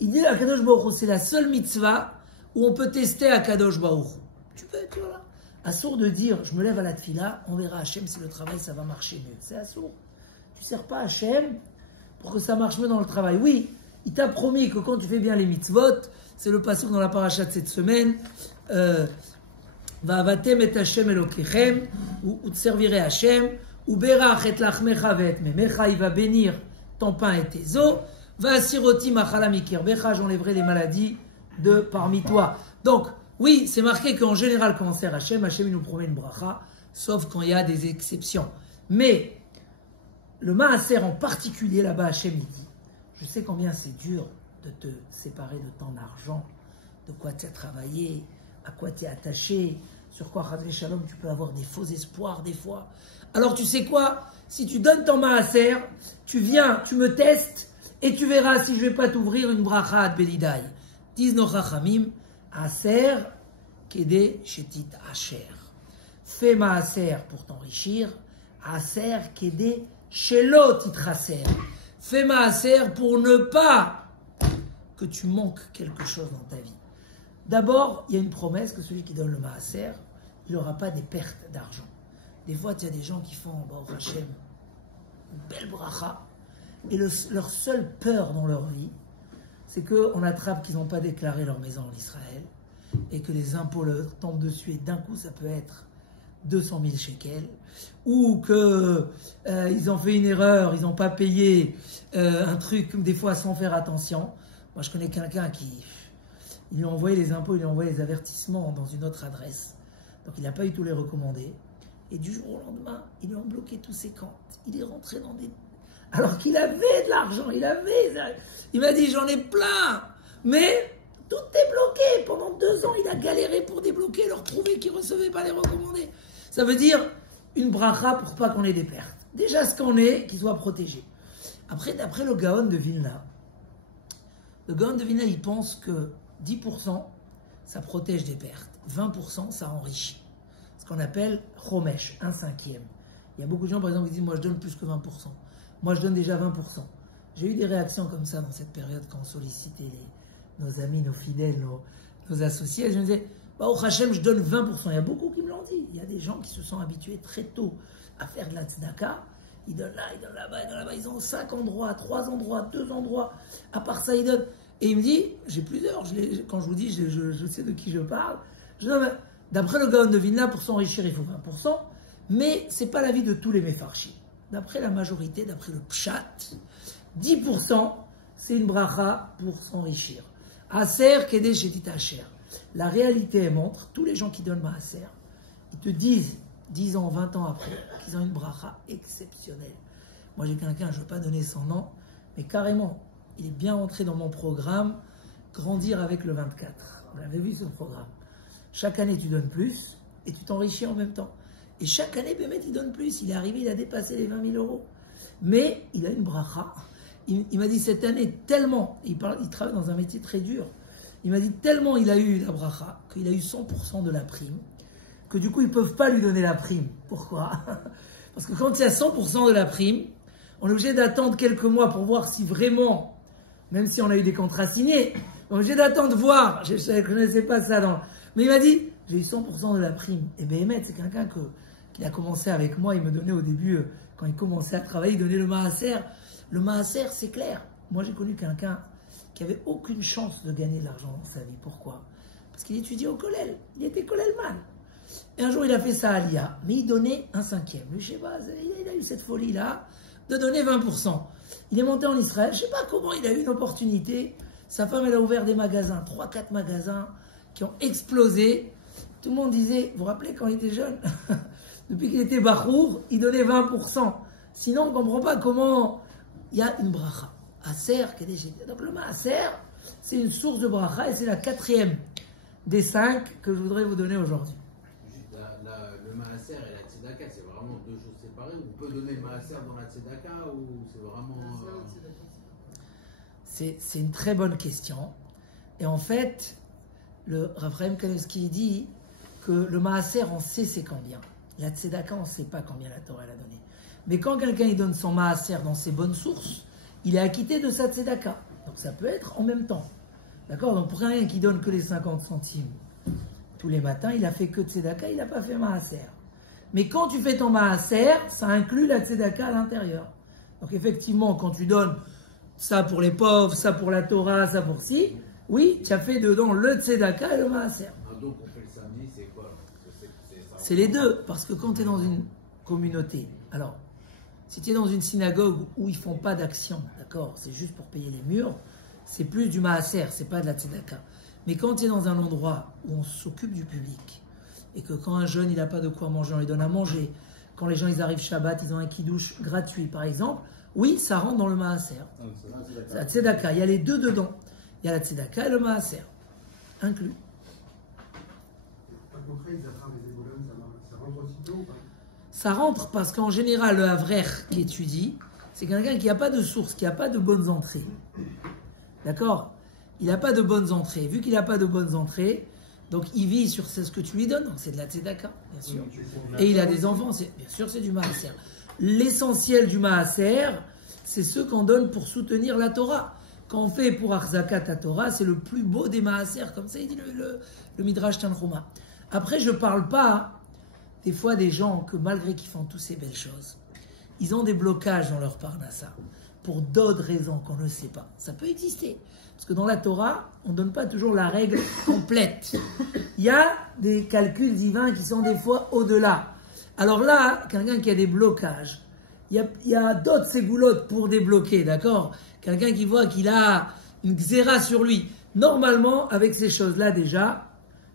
Il dit à Kadosh Baruch Hu, c'est la seule mitzvah où on peut tester à Kadosh Baruch Hu. Tu vois là. Assourd de dire, je me lève à la tfila, on verra Hachem si le travail ça va marcher mieux. C'est assourd. Tu ne sers pas Hachem pour que ça marche mieux dans le travail. Oui, il t'a promis que quand tu fais bien les mitzvot, c'est le passouk dans la paracha de cette semaine, Va'avatem et Hachem Elokechem, où te servirai Hachem, ou Berach et lachmecha ve et memecha, il va bénir ton pain et tes os, Va'asiroti machala mikirbecha, j'enlèverai les maladies de parmi toi. Donc, oui, c'est marqué qu'en général, quand on sert Hachem, Hachem il nous promet une bracha, sauf quand il y a des exceptions. Mais, le maaser en particulier, là-bas, Hachem il dit, je sais combien c'est dur de te séparer de ton argent, de quoi tu as travaillé, à quoi tu es attaché, sur quoi, Chazé Shalom, tu peux avoir des faux espoirs des fois. Alors tu sais quoi? Si tu donnes ton maaser, tu viens, tu me testes, et tu verras si je ne vais pas t'ouvrir une bracha ad belidaï. Disent nos chachamim, aser kede shetit asher. Fais maaser pour t'enrichir, aser kede shelo titraser. Fais maaser pour ne pas que tu manques quelque chose dans ta vie. D'abord, il y a une promesse que celui qui donne le maaser, il n'aura pas des pertes d'argent. Des fois, il y a des gens qui font, Baruch Hashem, une belle bracha, et leur seule peur dans leur vie, c'est qu'on attrape qu'ils n'ont pas déclaré leur maison en Israël, et que les impôts leur tombent dessus, et d'un coup, ça peut être 200 000 shekels, ou qu'ils ont fait une erreur, ils n'ont pas payé un truc, des fois sans faire attention. Moi, je connais quelqu'un qui... Il lui a envoyé les impôts, il lui a envoyé les avertissements dans une autre adresse. Donc il n'a pas eu tous les recommandés. Et du jour au lendemain, ils lui ont bloqué tous ses comptes. Il est rentré dans des... Alors qu'il avait de l'argent, il m'a dit, j'en ai plein. Mais tout est bloqué. Pendant 2 ans, il a galéré pour débloquer, leur prouver qu'il ne recevait pas les recommandés. Ça veut dire une bracha pour pas qu'on ait des pertes. Déjà ce qu'on est, qu'il soit protégé. Après, d'après le Gaon de Vilna, il pense que 10%, ça protège des pertes. 20%, ça enrichit. Ce qu'on appelle chomesh, 1/5. Il y a beaucoup de gens, par exemple, qui disent, moi je donne plus que 20%. Moi je donne déjà 20%. J'ai eu des réactions comme ça dans cette période quand on sollicitait nos amis, nos fidèles, nos associés. Je me disais, au Hachem, je donne 20%. Il y a beaucoup qui me l'ont dit. Il y a des gens qui se sont habitués très tôt à faire de la tzedaka. Ils donnent là, ils donnent là-bas, ils donnent là-bas. Ils ont 5 endroits, 3 endroits, 2 endroits. À part ça, ils donnent. Et il me dit, j'ai plusieurs, quand je vous dis, je sais de qui je parle. D'après le Gaon de Vilna, pour s'enrichir, il faut 20%, mais ce n'est pas l'avis de tous les méfarchis. D'après la majorité, d'après le pshat, 10%, c'est une bracha pour s'enrichir. Aser kede shetit asher. La réalité montre, tous les gens qui donnent maaser, ils te disent, 10 ans, 20 ans après, qu'ils ont une bracha exceptionnelle. Moi, j'ai quelqu'un, je ne veux pas donner son nom, mais carrément, il est bien entré dans mon programme Grandir avec le 24. Vous l'avez vu ce programme. Chaque année, tu donnes plus et tu t'enrichis en même temps. Et chaque année, Bémet, il donne plus. Il est arrivé, il a dépassé les 20 000 euros. Mais il a une bracha. Il m'a dit cette année, tellement, il travaille dans un métier très dur. Il m'a dit tellement il a eu la bracha, qu'il a eu 100% de la prime, que du coup, ils ne peuvent pas lui donner la prime. Pourquoi? Parce que quand il y a 100% de la prime, on est obligé d'attendre quelques mois pour voir si vraiment... Même si on a eu des contrats signés, on est obligé d'attendre voir. Je ne connaissais pas ça. Mais il m'a dit, j'ai eu 100% de la prime. Et Béhémet, c'est quelqu'un qui a commencé avec moi. Il me donnait au début, quand il commençait à travailler, il donnait le maaser. Le maaser, c'est clair. Moi, j'ai connu quelqu'un qui n'avait aucune chance de gagner de l'argent dans sa vie. Pourquoi? Parce qu'il étudiait au Kollel. Il était Kollelman. Et un jour, il a fait sa Aliyah, mais il donnait 1/5. Lui, je sais pas, il a eu cette folie-là de donner 20%. Il est monté en Israël, je ne sais pas comment il a eu une opportunité. Sa femme, elle a ouvert des magasins, 3-4 magasins qui ont explosé. Tout le monde disait, vous vous rappelez quand il était jeune, depuis qu'il était Bachour, il donnait 20%. Sinon, on ne comprend pas comment il y a une bracha. Aser, donc le maaser, c'est une source de bracha et c'est la 4e des 5 que je voudrais vous donner aujourd'hui. Le maaser et la tzedaka, c'est vraiment 2 choses séparées. On peut donner le maaser dans la tzedaka ou c'est vraiment... C'est une très bonne question. Et en fait, le Rav Chaim Kanevsky dit que le maaser, on sait c'est combien. La tzedaka, on ne sait pas combien la Torah l'a donné. Mais quand quelqu'un il donne son maaser dans ses bonnes sources, il est acquitté de sa tzedaka. Donc ça peut être en même temps. D'accord? Donc pour quelqu'un qui donne que les 50 centimes tous les matins, il a fait que tzedaka, il n'a pas fait maaser. Mais quand tu fais ton maaser, ça inclut la tzedaka à l'intérieur. Donc effectivement, quand tu donnes ça pour les pauvres, ça pour la Torah, ça pour ci, oui, tu as fait dedans le tzedaka et le maaser. Donc on fait le samedi, c'est quoi? C'est les deux, parce que quand tu es dans une communauté, alors, si tu es dans une synagogue où ils font pas d'action, d'accord, c'est juste pour payer les murs, c'est plus du maaser, c'est pas de la tzedaka. Mais quand tu es dans un endroit où on s'occupe du public, et que quand un jeune il n'a pas de quoi manger, on lui donne à manger, quand les gens ils arrivent Shabbat, ils ont un kiddush gratuit par exemple, oui, ça rentre dans le maaser. C'est la tzedaka, il y a les deux dedans. Il y a la tzedaka et le maaser, inclus. Ça rentre parce qu'en général, le havrer qui étudie, c'est quelqu'un qui n'a pas de source, qui n'a pas de bonnes entrées. D'accord? Il n'a pas de bonnes entrées. Vu qu'il n'a pas de bonnes entrées, donc il vit sur ce que tu lui donnes. Donc c'est de la tzedaka, bien sûr. Et il a des enfants, bien sûr, c'est du maaser. L'essentiel du maaser, c'est ce qu'on donne pour soutenir la Torah. Quand on fait pour Achzakat à Torah, c'est le plus beau des maaser, comme ça il dit le Midrash Tanchuma. Après, je ne parle pas des fois des gens que malgré qu'ils font toutes ces belles choses, ils ont des blocages dans leur parnassa pour d'autres raisons qu'on ne sait pas. Ça peut exister. Parce que dans la Torah, on ne donne pas toujours la règle complète. Il y a des calculs divins qui sont des fois au-delà. Alors là, quelqu'un qui a des blocages, il y a d'autres ségoulottes pour débloquer, d'accord? Quelqu'un qui voit qu'il a une xéra sur lui. Normalement, avec ces choses-là déjà,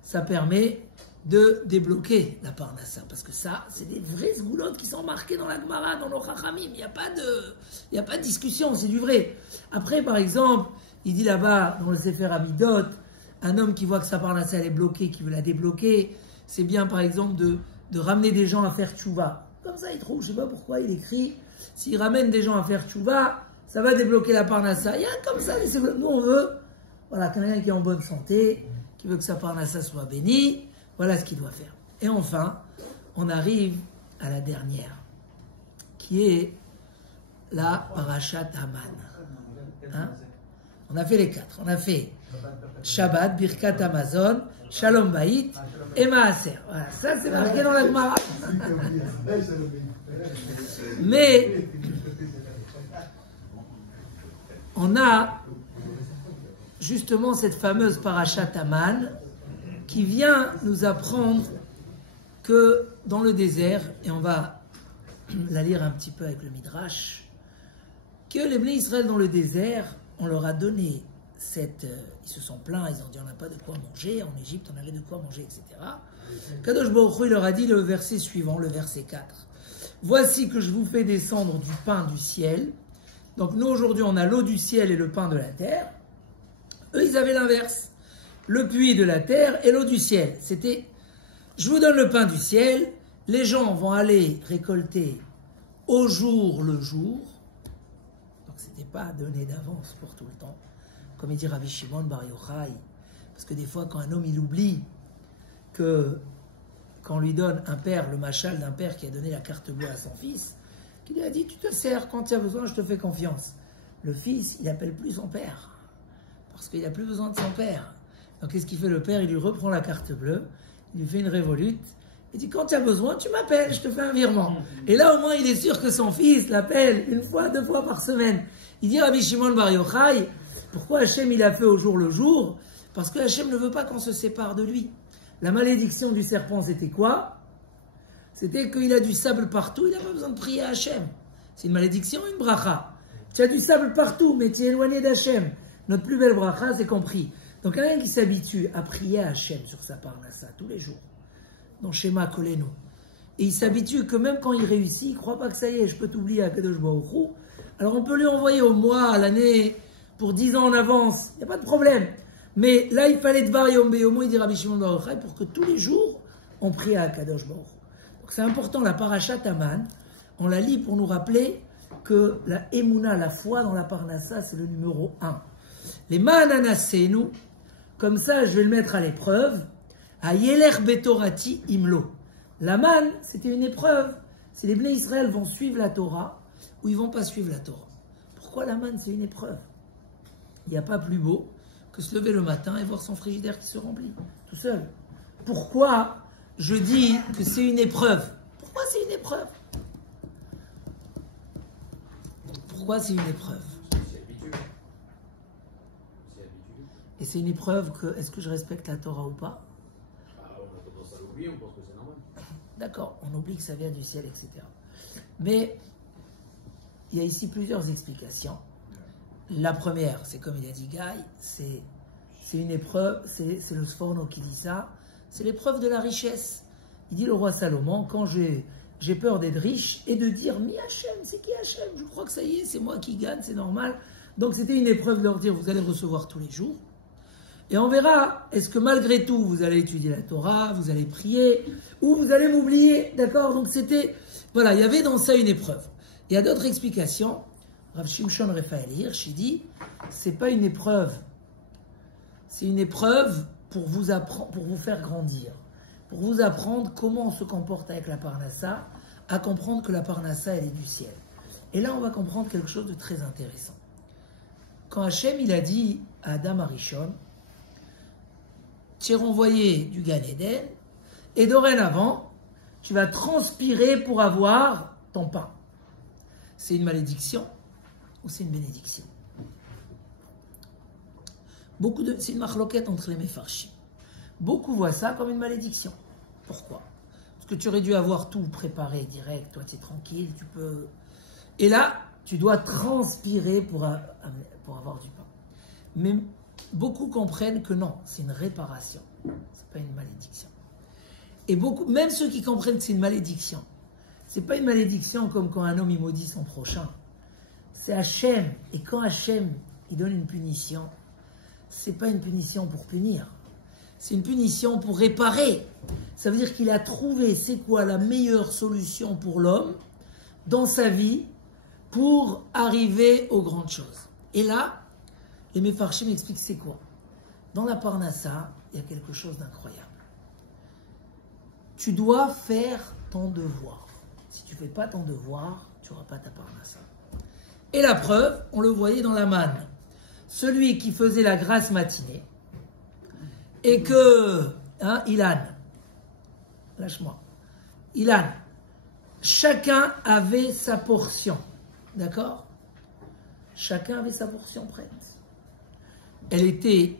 ça permet de débloquer la parnassa. Parce que ça, c'est des vraies ségoulottes qui sont marquées dans la Gemara, dans le Chachamim. Il n'y a pas de discussion, c'est du vrai. Après, par exemple, il dit là-bas, dans le Sefer Amidot, un homme qui voit que sa parnassa elle est bloquée, qui veut la débloquer, c'est bien, par exemple, de ramener des gens à faire tchouva. Comme ça, il trouve, je ne sais pas pourquoi, il écrit, s'il ramène des gens à faire tchouva, ça va débloquer la parnassa. Il y a comme ça, nous on veut, voilà, quelqu'un qui est en bonne santé, qui veut que sa parnassa soit bénie, voilà ce qu'il doit faire. Et enfin, on arrive à la dernière, qui est la parashat Haman. Hein? On a fait les quatre. On a fait Shabbat, Birkat Amazon, Shalom Bayit et Maaser. Voilà, ça c'est marqué dans la Gemara. Mais on a justement cette fameuse parashat Haman qui vient nous apprendre que dans le désert, et on va la lire un petit peu avec le Midrash, que les Bnei Israël dans le désert, on leur a donné ils se sont plaints, ils ont dit on n'a pas de quoi manger, en Égypte on avait de quoi manger, etc. Kadosh Baruch Hu, il leur a dit le verset suivant, le verset 4. Voici que je vous fais descendre du pain du ciel. Donc nous aujourd'hui on a l'eau du ciel et le pain de la terre. Eux ils avaient l'inverse. Le puits de la terre et l'eau du ciel. C'était, je vous donne le pain du ciel, les gens vont aller récolter au jour le jour. Donc c'était pas donné d'avance pour tout le temps. Comme il dit Rabbi Shimon Bar Yochai. Parce que des fois quand un homme il oublie que quand on lui donne un père, le machal d'un père qui a donné la carte bleue à son fils, qui lui a dit tu te sers quand tu as besoin, je te fais confiance. Le fils, il appelle plus son père. Parce qu'il n'a plus besoin de son père. Donc qu'est-ce qu'il fait le père? Il lui reprend la carte bleue, il lui fait une révolute, il dit quand tu as besoin, tu m'appelles, je te fais un virement. Et là au moins il est sûr que son fils l'appelle une fois, 2 fois par semaine. Il dit Rabbi Shimon Bar Yochai, pourquoi Hachem il a fait au jour le jour? Parce que Hachem ne veut pas qu'on se sépare de lui. La malédiction du serpent c'était quoi? C'était qu'il a du sable partout, il n'a pas besoin de prier à Hachem. C'est une malédiction, une bracha. Tu as du sable partout, mais tu es éloigné d'Hachem. Notre plus belle bracha, c'est qu'on prie. Donc quelqu'un qui s'habitue à prier à Hachem sur sa parnassa tous les jours, dans Shema Koleno, et il s'habitue que même quand il réussit, il ne croit pas que ça y est, je peux t'oublier à Kadosh Baruch Hu, alors on peut lui envoyer au mois, à l'année, pour 10 ans en avance, il n'y a pas de problème. Mais là, il fallait Dvar Yom Beyomo, il dit Rabbi Shimon Bar Yochai, pour que tous les jours, on prie à Kadosh Baruch Hu. Donc c'est important, la parashat Haman, on la lit pour nous rappeler que la Emouna, la foi dans la parnassa, c'est le numéro 1. Les Ma'ananasenu, comme ça, je vais le mettre à l'épreuve. À Yeler Betorati Imlo. La manne, c'était une épreuve. Si les Bnei Israël vont suivre la Torah ou ils ne vont pas suivre la Torah. Pourquoi la manne, c'est une épreuve? Il n'y a pas plus beau que se lever le matin et voir son frigidaire qui se remplit, tout seul. Pourquoi je dis que c'est une épreuve? Pourquoi c'est une épreuve? Pourquoi c'est une épreuve? C'est habitué. C'est habitué. Et c'est une épreuve que, est-ce que je respecte la Torah ou pas? Ah, on a tendance à l'oublier, on pense que c'est normal. D'accord, on oublie que ça vient du ciel, etc. Mais il y a ici plusieurs explications. La première, c'est comme il a dit Guy, c'est une épreuve, c'est le Sforno qui dit ça, c'est l'épreuve de la richesse. Il dit le roi Salomon, quand j'ai peur d'être riche et de dire Mi Hachem, c'est qui Hachem? Je crois que ça y est, c'est moi qui gagne, c'est normal. Donc c'était une épreuve de leur dire vous allez recevoir tous les jours. Et on verra, est-ce que malgré tout vous allez étudier la Torah, vous allez prier, ou vous allez m'oublier, d'accord? Donc c'était, voilà, il y avait dans ça une épreuve. Il y a d'autres explications. Rav Shimshon Raphaël Hirsch, il dit, c'est pas une épreuve, c'est une épreuve pour vous faire grandir, pour vous apprendre comment on se comporte avec la Parnassa, à comprendre que la Parnassa, elle est du ciel. Et là, on va comprendre quelque chose de très intéressant. Quand Hachem, il a dit à Adam Arishon, tu es renvoyé du Gan Eden, et dorénavant, tu vas transpirer pour avoir ton pain. C'est une malédiction ou c'est une bénédiction? C'est une marloquette entre les méfarchim. Beaucoup voient ça comme une malédiction. Pourquoi? Parce que tu aurais dû avoir tout préparé direct, toi tu es tranquille, tu peux... Et là, tu dois transpirer pour avoir du pain. Mais beaucoup comprennent que non, c'est une réparation, c'est pas une malédiction. Et beaucoup, même ceux qui comprennent que c'est une malédiction, c'est pas une malédiction comme quand un homme il maudit son prochain. C'est Hachem. Et quand Hachem il donne une punition, c'est pas une punition pour punir, c'est une punition pour réparer. Ça veut dire qu'il a trouvé c'est quoi la meilleure solution pour l'homme dans sa vie pour arriver aux grandes choses. Et là, les Mefarshim expliquent c'est quoi. Dans la Parnassa, il y a quelque chose d'incroyable. Tu dois faire ton devoir. Si tu ne fais pas ton devoir, tu n'auras pas ta Parnassa. Et la preuve, on le voyait dans la manne. Celui qui faisait la grasse matinée et que, Ilan, lâche-moi, Ilan, chacun avait sa portion, d'accord? Chacun avait sa portion prête. Elle était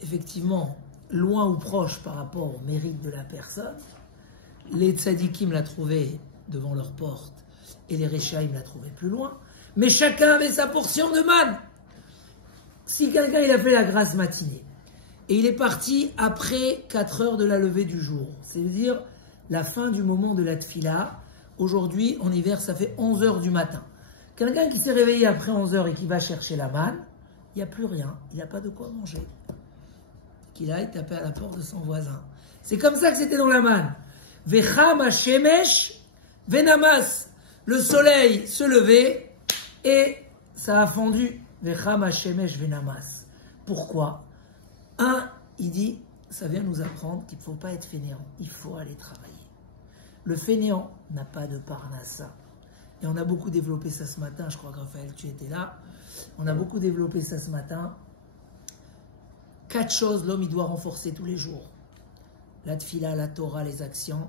effectivement loin ou proche par rapport au mérite de la personne. Les tzadikim la trouvaient devant leur porte et les réchaïm la trouvaient plus loin. Mais chacun avait sa portion de manne. Si quelqu'un il a fait la grasse matinée et il est parti après 4 heures de la levée du jour, c'est-à-dire la fin du moment de la tfila, aujourd'hui en hiver ça fait 11 heures du matin. Quelqu'un qui s'est réveillé après 11 heures et qui va chercher la manne, il n'y a plus rien, il n'a pas de quoi manger. Qu'il aille taper à la porte de son voisin. C'est comme ça que c'était dans la manne. Vecham hashemesh venamas. Le soleil se levait et ça a fondu. Vecham hashemesh venamas. Pourquoi? Il dit, ça vient nous apprendre qu'il ne faut pas être fainéant, il faut aller travailler. Le fainéant n'a pas de parnassa. Et on a beaucoup développé ça ce matin, je crois que Raphaël, tu étais là. On a beaucoup développé ça ce matin. 4 choses l'homme il doit renforcer tous les jours. La tfila, la Torah, les actions.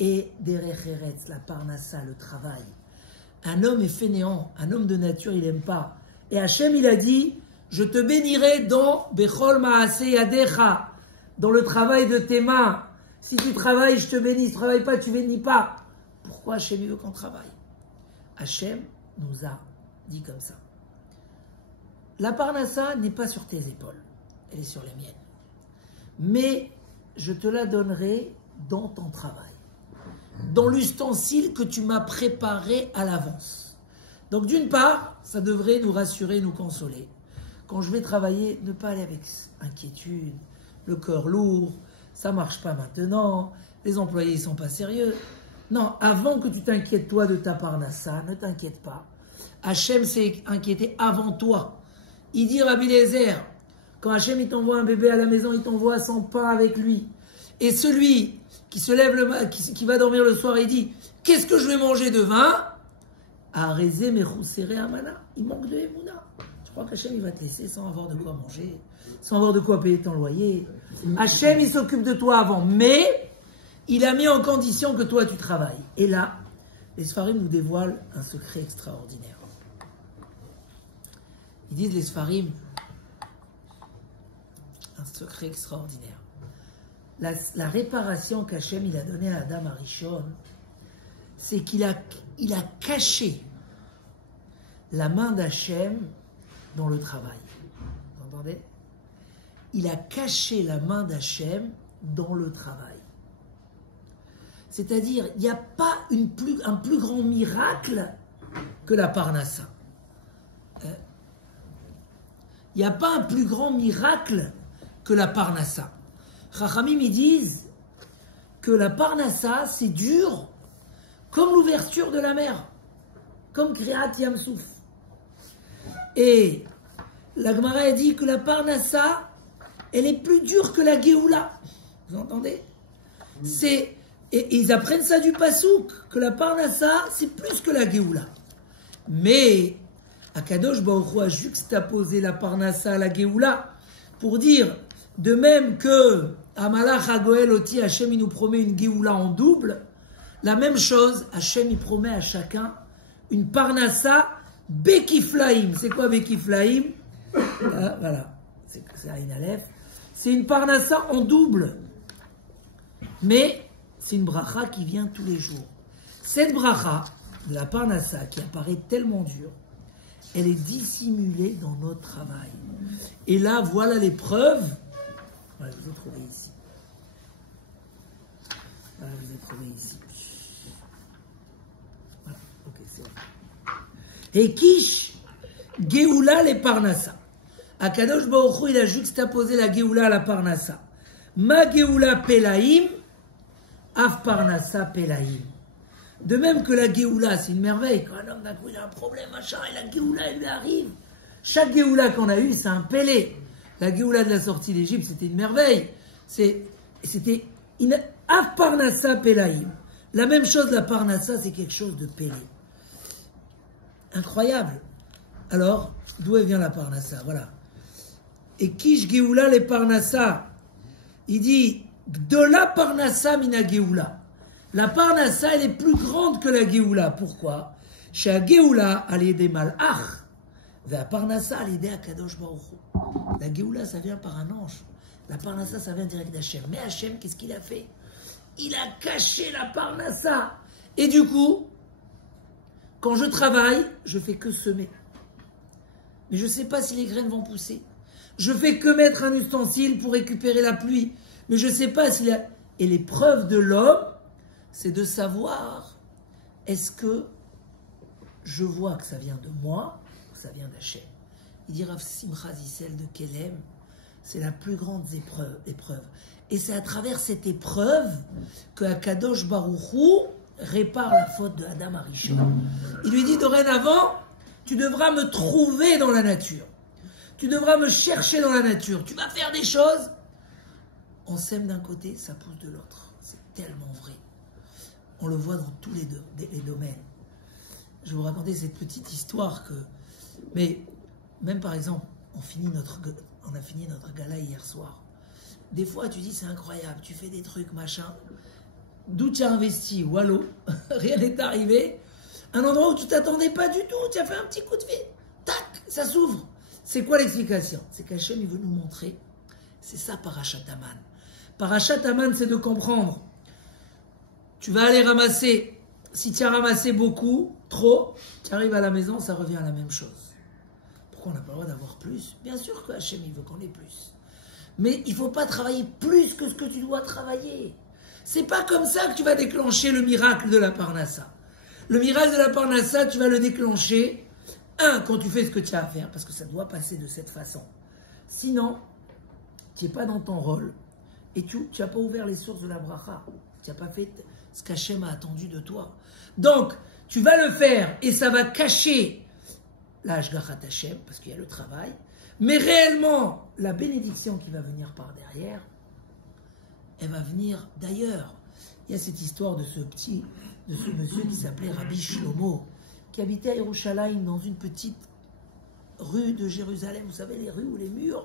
Et derech eretz, la parnassa, le travail. Un homme est fainéant, un homme de nature, il n'aime pas. Et Hachem, il a dit, je te bénirai dans Bechol Maase Yadecha, dans le travail de tes mains. Si tu travailles, je te bénis. Si tu ne travailles pas, tu ne bénis pas. Pourquoi Hachem il veut qu'on travaille? Hachem nous a dit comme ça. La parnassa n'est pas sur tes épaules, elle est sur les miennes. Mais je te la donnerai dans ton travail, dans l'ustensile que tu m'as préparé à l'avance. Donc d'une part, ça devrait nous rassurer, nous consoler. Quand je vais travailler, ne pas aller avec inquiétude, le cœur lourd, ça ne marche pas maintenant, les employés ne sont pas sérieux. Non, avant que tu t'inquiètes toi de ta parnassa, ne t'inquiète pas. Hachem s'est inquiété avant toi. Il dit Rabbi Eliezer, quand Hachem il t'envoie un bébé à la maison, il t'envoie son pain avec lui. Et celui qui se lève qui va dormir le soir et dit qu'est-ce que je vais manger de vin? Arezé mechusere amana. Il manque de Emouna. Tu crois qu'Hachem, il va te laisser sans avoir de quoi manger, sans avoir de quoi payer ton loyer. Hachem, il s'occupe de toi avant, mais il a mis en condition que toi, tu travailles. Et là, les Sfarim nous dévoilent un secret extraordinaire. Ils disent, les Sfarim, un secret extraordinaire. La réparation qu'Hachem il a donnée à Adam Arishon, c'est qu'il a caché la main d'Hachem dans le travail. Vous entendez? Il a caché la main d'Hachem dans le travail. C'est-à-dire, il n'y a pas un plus grand miracle que la parnassa. Il n'y a pas un plus grand miracle que la parnassa. Chachamim, ils disent que la parnassa, c'est dur comme l'ouverture de la mer, comme Kriat Yamsouf. Et la Gemara dit que la parnassa, elle est plus dure que la Géoula. Vous entendez? Et ils apprennent ça du Passouk, que la parnassa, c'est plus que la Géoula. Mais Akadosh Baruch Hu a juxtaposé la parnassa à la Géoula pour dire, de même que Amalach Hagoel Oti, Hachem il nous promet une Géoula en double, la même chose, Hachem il promet à chacun une parnassa Bekiflaim. C'est quoi Bekiflaim? Voilà, c'est Aïn Aleph. C'est une parnassa en double. Mais c'est une bracha qui vient tous les jours. Cette bracha de la parnassa qui apparaît tellement dure, elle est dissimulée dans notre travail. Et là, voilà les preuves. Voilà, je vous ai trouvé ici. Voilà, je vous ai trouvé ici. Voilà, ok, c'est bon. Et Kish, Géoula les parnassa. Akadosh Baruch Hu, il a juxtaposé la Géoula à la parnassa. Ma Géoula Pelaim, Af parnassa Pelaim. De même que la Géoula, c'est une merveille. Quand un homme d'un coup il a un problème, machin, et la Géoula, elle lui arrive. Chaque Géoula qu'on a eue, c'est un Pélé. La Géoula de la sortie d'Égypte, c'était une merveille. C'était Af parnassa Pelaim. La même chose, la parnassa, c'est quelque chose de Pélé. Incroyable. Alors, d'où vient la parnassa? Voilà. Et Kish Géoula les parnassa. Il dit Gdola parnassa mina Géoula. La parnassa, elle est plus grande que la Géoula. Pourquoi? Chez la Géoula, elle est des malach. La parnassa, elle est des Akadosh Baruch Hu. La Géoula, ça vient par un ange. La parnassa, ça vient direct d'Hachem. Mais Hachem, qu'est-ce qu'il a fait? Il a caché la parnassa. Et du coup, quand je travaille, je fais que semer. Mais je ne sais pas si les graines vont pousser. Je fais que mettre un ustensile pour récupérer la pluie. Mais je ne sais pas si la... Et l'épreuve de l'homme, c'est de savoir, est-ce que je vois que ça vient de moi ou ça vient d'Hachem? Il dit Rav Simcha Zissel de Kelem, c'est la plus grande épreuve. Et c'est à travers cette épreuve que Akadosh Baruch Hu répare la faute de Adam Arishon. Il lui dit dorénavant, tu devras me trouver dans la nature. Tu devras me chercher dans la nature. Tu vas faire des choses. On sème d'un côté, ça pousse de l'autre. C'est tellement vrai. On le voit dans tous les domaines. Je vais vous raconter cette petite histoire que... Mais même par exemple, on a fini notre gala hier soir. Des fois, tu dis, c'est incroyable. Tu fais des trucs, machin. D'où tu as investi, wallo, rien n'est arrivé. Un endroit où tu t'attendais pas du tout, tu as fait un petit coup de fil, tac, ça s'ouvre. C'est quoi l'explication? C'est qu'Hachem, il veut nous montrer. C'est ça, Parashat Aman. Parashat Aman, c'est de comprendre. Tu vas aller ramasser. Si tu as ramassé beaucoup, trop, tu arrives à la maison, ça revient à la même chose. Pourquoi on n'a pas le droit d'avoir plus? Bien sûr que Hachem, il veut qu'on ait plus. Mais il ne faut pas travailler plus que ce que tu dois travailler. C'est pas comme ça que tu vas déclencher le miracle de la parnassa. Le miracle de la parnassa, tu vas le déclencher, quand tu fais ce que tu as à faire, parce que ça doit passer de cette façon. Sinon, tu n'es pas dans ton rôle, et tu n'as pas ouvert les sources de la bracha. Tu n'as pas fait ce qu'Hachem a attendu de toi. Donc, tu vas le faire, et ça va cacher la Hashgachat Hachem, parce qu'il y a le travail, mais réellement, la bénédiction qui va venir par derrière, elle va venir d'ailleurs. Il y a cette histoire de ce monsieur qui s'appelait Rabbi Shlomo, qui habitait à Yerushalayim dans une petite rues de Jérusalem, vous savez, les rues où les murs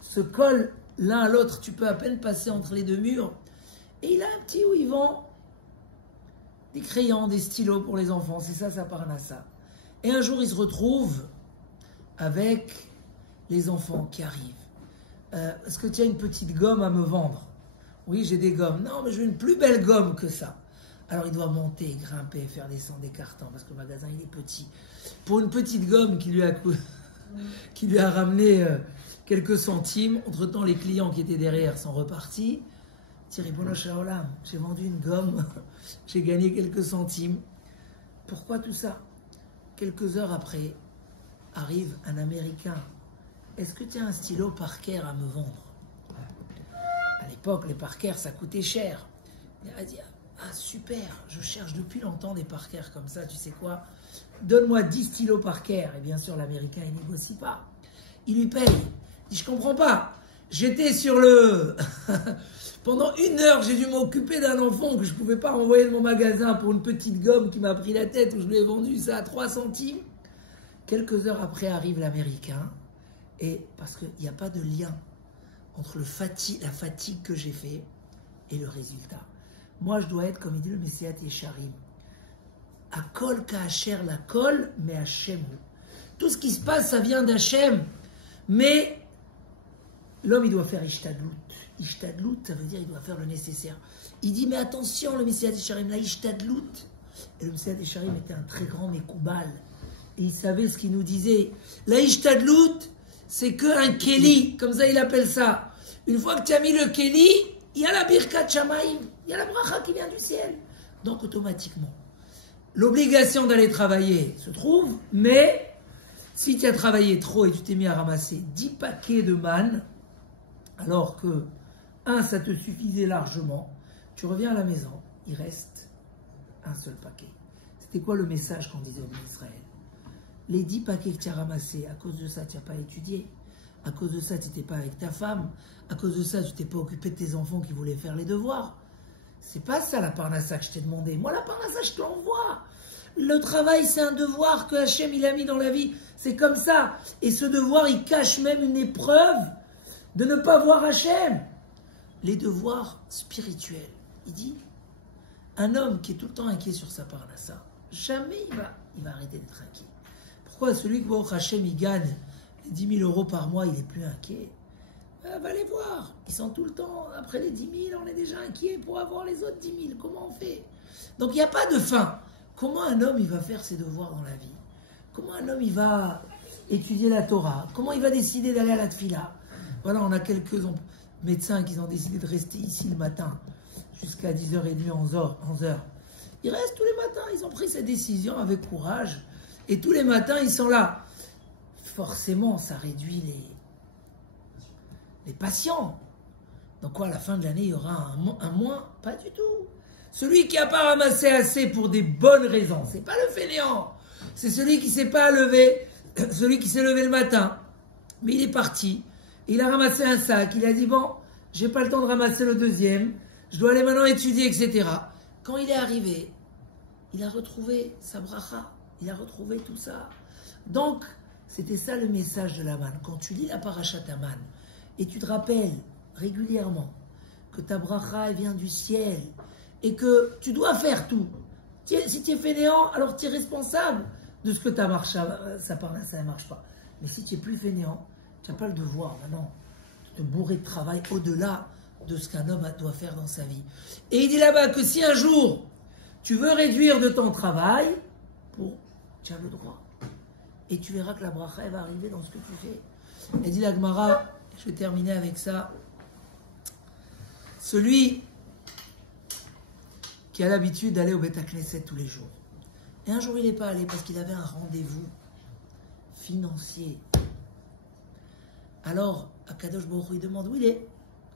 se collent l'un à l'autre, tu peux à peine passer entre les deux murs. Et il a un petit où il vend des crayons, des stylos pour les enfants, c'est ça, sa parnassa. Et un jour, il se retrouve avec les enfants qui arrivent. Est-ce que tu as une petite gomme à me vendre? Oui, j'ai des gommes. Non, mais je veux une plus belle gomme que ça. Alors, il doit monter, grimper, faire descendre des cartons parce que le magasin, il est petit. Pour une petite gomme qui lui a ramené quelques centimes, entre-temps, les clients qui étaient derrière sont repartis. Thierry Bonochaolam, j'ai vendu une gomme, j'ai gagné quelques centimes. Pourquoi tout ça? Quelques heures après, arrive un Américain. Est-ce que tu as un stylo Parker à me vendre? À l'époque, les Parker, ça coûtait cher. Il a dit, ah super, je cherche depuis longtemps des Parker comme ça, tu sais quoi? Donne-moi 10 stylos Parker. Et bien sûr, l'Américain, il négocie pas. Il lui paye. Il dit, je comprends pas. J'étais sur le... Pendant 1 heure, j'ai dû m'occuper d'un enfant que je pouvais pas renvoyer de mon magasin pour une petite gomme qui m'a pris la tête où je lui ai vendu ça à 3 centimes. Quelques heures après arrive l'Américain. Et parce qu'il n'y a pas de lien entre la fatigue que j'ai fait et le résultat. Moi, je dois être, comme il dit le Messiat Yesharim, à kol ka'asher la kol, mais Hashem. Tout ce qui se passe, ça vient d'Hachem. Mais l'homme, il doit faire ishtadlut. Ishtadlut, ça veut dire il doit faire le nécessaire. Il dit, mais attention, le Messiat Yesharim, la ishtadlut. Et le Messiat Yesharim était un très grand Mekoubal. Et il savait ce qu'il nous disait. La ishtadlut, c'est qu'un Kéli, comme ça il appelle ça. Une fois que tu as mis le Kéli, il y a la Birkat Shamaim, il y a la bracha qui vient du ciel. Donc automatiquement, l'obligation d'aller travailler se trouve, mais si tu as travaillé trop et tu t'es mis à ramasser 10 paquets de manne, alors que ça te suffisait largement, tu reviens à la maison, il reste un seul paquet. C'était quoi le message qu'on disait au Israël? Les 10 paquets que tu as ramassés, à cause de ça, tu n'as pas étudié. À cause de ça, tu n'étais pas avec ta femme. À cause de ça, tu t'es pas occupé de tes enfants qui voulaient faire les devoirs. C'est pas ça la parnassa que je t'ai demandé. Moi, la parnassa, je te l'envoie. Le travail, c'est un devoir que Hachem, il a mis dans la vie. C'est comme ça. Et ce devoir, il cache même une épreuve de ne pas voir Hachem. Les devoirs spirituels. Il dit, un homme qui est tout le temps inquiet sur sa parnassa, jamais il va arrêter d'être inquiet. Pourquoi celui que Baruch Hashem, il gagne 10 000 euros par mois, il est plus inquiet? Va les voir. Ils sont tout le temps, après les 10 000, on est déjà inquiet pour avoir les autres 10 000. Comment on fait? Donc il n'y a pas de fin. Comment un homme, il va faire ses devoirs dans la vie? Comment un homme, il va étudier la Torah? Comment il va décider d'aller à la Tfila? Voilà, on a quelques médecins qui ont décidé de rester ici le matin jusqu'à 10h30, 11h. Ils restent tous les matins. Ils ont pris cette décision avec courage. Et tous les matins, ils sont là. Forcément, ça réduit les patients. Donc quoi, à la fin de l'année, il y aura un moins? Pas du tout. Celui qui n'a pas ramassé assez pour des bonnes raisons, c'est pas le fainéant. C'est celui qui ne s'est pas levé, celui qui s'est levé le matin. Mais il est parti. Il a ramassé un sac. Il a dit, bon, j'ai pas le temps de ramasser le deuxième. Je dois aller maintenant étudier, etc. Quand il est arrivé, il a retrouvé sa bracha. Il a retrouvé tout ça. Donc, c'était ça le message de la manne. Quand tu lis la parashat Aman, et tu te rappelles régulièrement que ta bracha elle vient du ciel, et que tu dois faire tout. Si tu es fainéant, alors tu es responsable de ce que ta marche, ça ne marche pas. Mais si tu es plus fainéant, tu n'as pas le devoir maintenant de te bourrer de travail au-delà de ce qu'un homme doit faire dans sa vie. Et il dit là-bas que si un jour, tu veux réduire de ton travail, tu as le droit. Et tu verras que la bracha elle va arriver dans ce que tu fais. Et dit la Gemara, je vais terminer avec ça. Celui qui a l'habitude d'aller au Beth Knesset tous les jours. Et un jour il n'est pas allé parce qu'il avait un rendez-vous financier. Alors, Akadosh Baruch Hu, il demande où il est.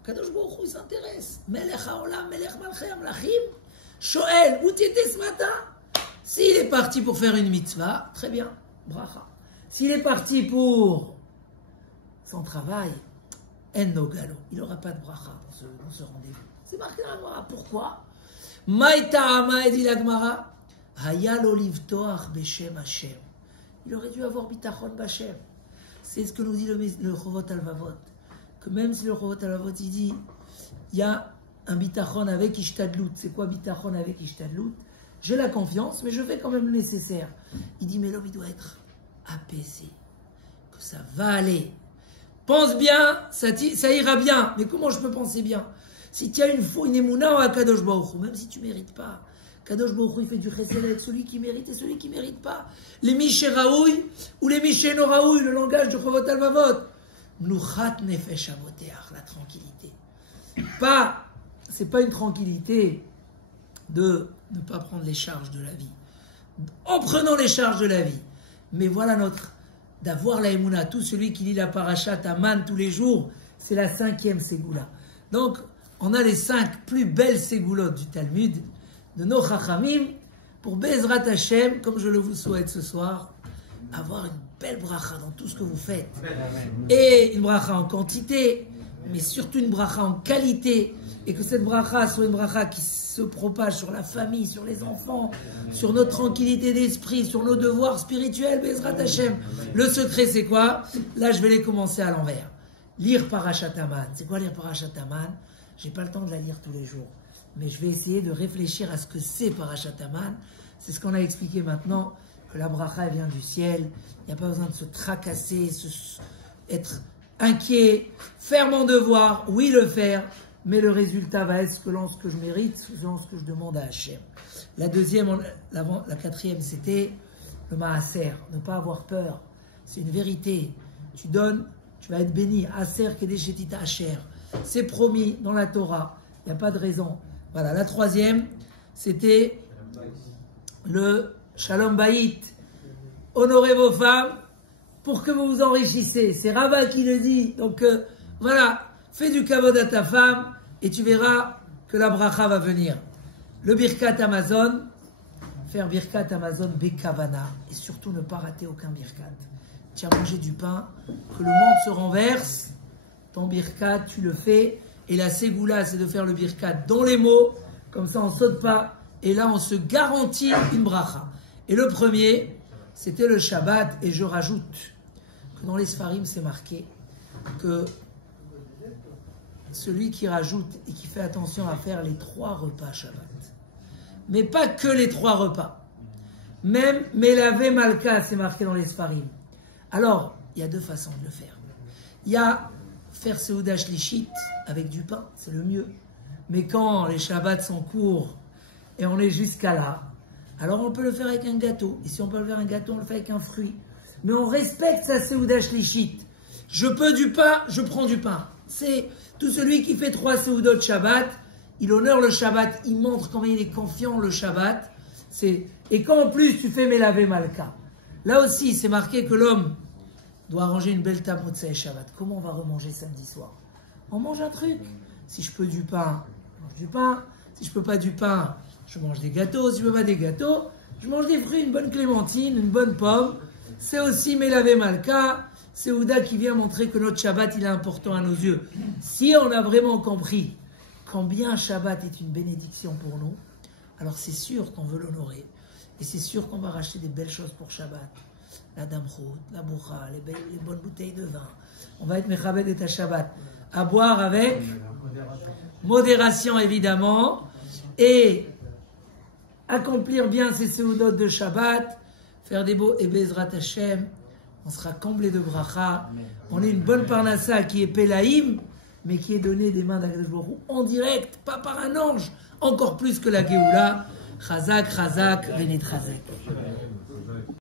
Akadosh Baruch Hu, il s'intéresse. Melech haolam, melech malchei amlachim. Shoel, où tu étais ce matin? S'il est parti pour faire une mitzvah, très bien, bracha. S'il est parti pour son travail, en no galo, il n'aura pas de bracha dans ce rendez-vous. C'est marqué dans la Gemara. Pourquoi? Maïta'ama, dit la Gemara, hayal olivtoach beshem Hashem. Il aurait dû avoir bitachon b'Hashem. C'est ce que nous dit le Chovot Halvavot. Que même si le Chovot Halvavot, il dit, il y a un bitachon avec ishtadlut. C'est quoi bitachon avec ishtadlut? J'ai la confiance, mais je fais quand même le nécessaire. Il dit, mais l'homme, il doit être apaisé. Que ça va aller. Pense bien, ça ira bien. Mais comment je peux penser bien? Si tu as une foi, une émouna à Kadosh Baruch Hu, même si tu ne mérites pas, Kadosh Baruch Hu, il fait du chesed avec celui qui mérite et celui qui ne mérite pas. Les Miché Raoui ou les Miché No Raoui, le langage de Chovot Halvavot. Mnuchat Nefesh Hamoteach, la tranquillité. C'est pas une tranquillité de ne pas prendre les charges de la vie. En prenant les charges de la vie. Mais voilà d'avoir la émouna. Tout celui qui lit la parashat Aman tous les jours, c'est la 5e ségoula. Donc, on a les 5 plus belles ségoulottes du Talmud, de nos Chachamim, pour Bezrat Hashem, comme je le vous souhaite ce soir, avoir une belle bracha dans tout ce que vous faites. Et une bracha en quantité, mais surtout une bracha en qualité. Et que cette bracha soit une bracha qui se propage sur la famille, sur les enfants, sur notre tranquillité d'esprit, sur nos devoirs spirituels, Bezrat Hashem. Le secret, c'est quoi? Là, je vais les commencer à l'envers. Lire Parashat Aman. C'est quoi lire Parashat Aman? J'ai pas le temps de la lire tous les jours. Mais je vais essayer de réfléchir à ce que c'est Parashat Aman. C'est ce qu'on a expliqué maintenant, que la bracha vient du ciel. Il n'y a pas besoin de se tracasser, être inquiet, faire mon devoir, oui le faire, mais le résultat va être selon ce que je mérite, selon ce que je demande à Hachem. La quatrième, c'était le maaser, ne pas avoir peur. C'est une vérité. Tu donnes, tu vas être béni. Aser kedeshetita asher. C'est promis dans la Torah. Il n'y a pas de raison. Voilà. La troisième, c'était le Shalom Bayit. Honorez vos femmes pour que vous vous enrichissez. C'est Rava qui le dit. Donc voilà, fais du kavod à ta femme et tu verras que la bracha va venir. Le Birkat Amazon, faire Birkat Amazon Bekavana et surtout ne pas rater aucun Birkat. Tu as mangé du pain, que le monde se renverse, ton Birkat, tu le fais. Et la Ségoula, c'est de faire le Birkat dans les mots, comme ça on ne saute pas. Et là, on se garantit une bracha. Et le premier, c'était le Shabbat. Et je rajoute que dans les Sfarim, c'est marqué que celui qui rajoute et qui fait attention à faire les 3 repas Shabbat. Mais pas que les 3 repas. Même Melavé Malka, c'est marqué dans les Sfarim. Alors, il y a 2 façons de le faire. Il y a faire Seuda Shlishit avec du pain, c'est le mieux. Mais quand les Shabbats sont courts et on est jusqu'à là, alors on peut le faire avec un gâteau. Et si on peut le faire un gâteau, on le fait avec un fruit. Mais on respecte sa Seuda Shlishit. Je peux du pain, je prends du pain. C'est tout celui qui fait 3 Seudot Shabbat, il honore le Shabbat, il montre comment il est confiant le Shabbat. Et quand en plus tu fais Melavé Malka, là aussi c'est marqué que l'homme doit arranger une belle table Motzei Shabbat. Comment on va remanger samedi soir? On mange un truc. Si je peux du pain, je mange du pain. Si je peux pas du pain, je mange des gâteaux. Si je peux pas des gâteaux, je mange des fruits, une bonne clémentine, une bonne pomme. C'est aussi Melavé Malka. C'est Ouda qui vient montrer que notre Shabbat il est important à nos yeux. Si on a vraiment compris combien Shabbat est une bénédiction pour nous, alors c'est sûr qu'on veut l'honorer. Et c'est sûr qu'on va racheter des belles choses pour Shabbat. La damrout, la boucha, les bonnes bouteilles de vin. On va être mechabed et à Shabbat. À boire avec modération évidemment. Et accomplir bien ces seudot de Shabbat. Faire des beaux et Bezrat Hashem. On sera comblé de bracha. On est une bonne parnassa qui est Pelaïm, mais qui est donnée des mains d'Akadosh Baruch Hu en direct, pas par un ange. Encore plus que la Géoula. Chazak, Chazak, Venit Chazak.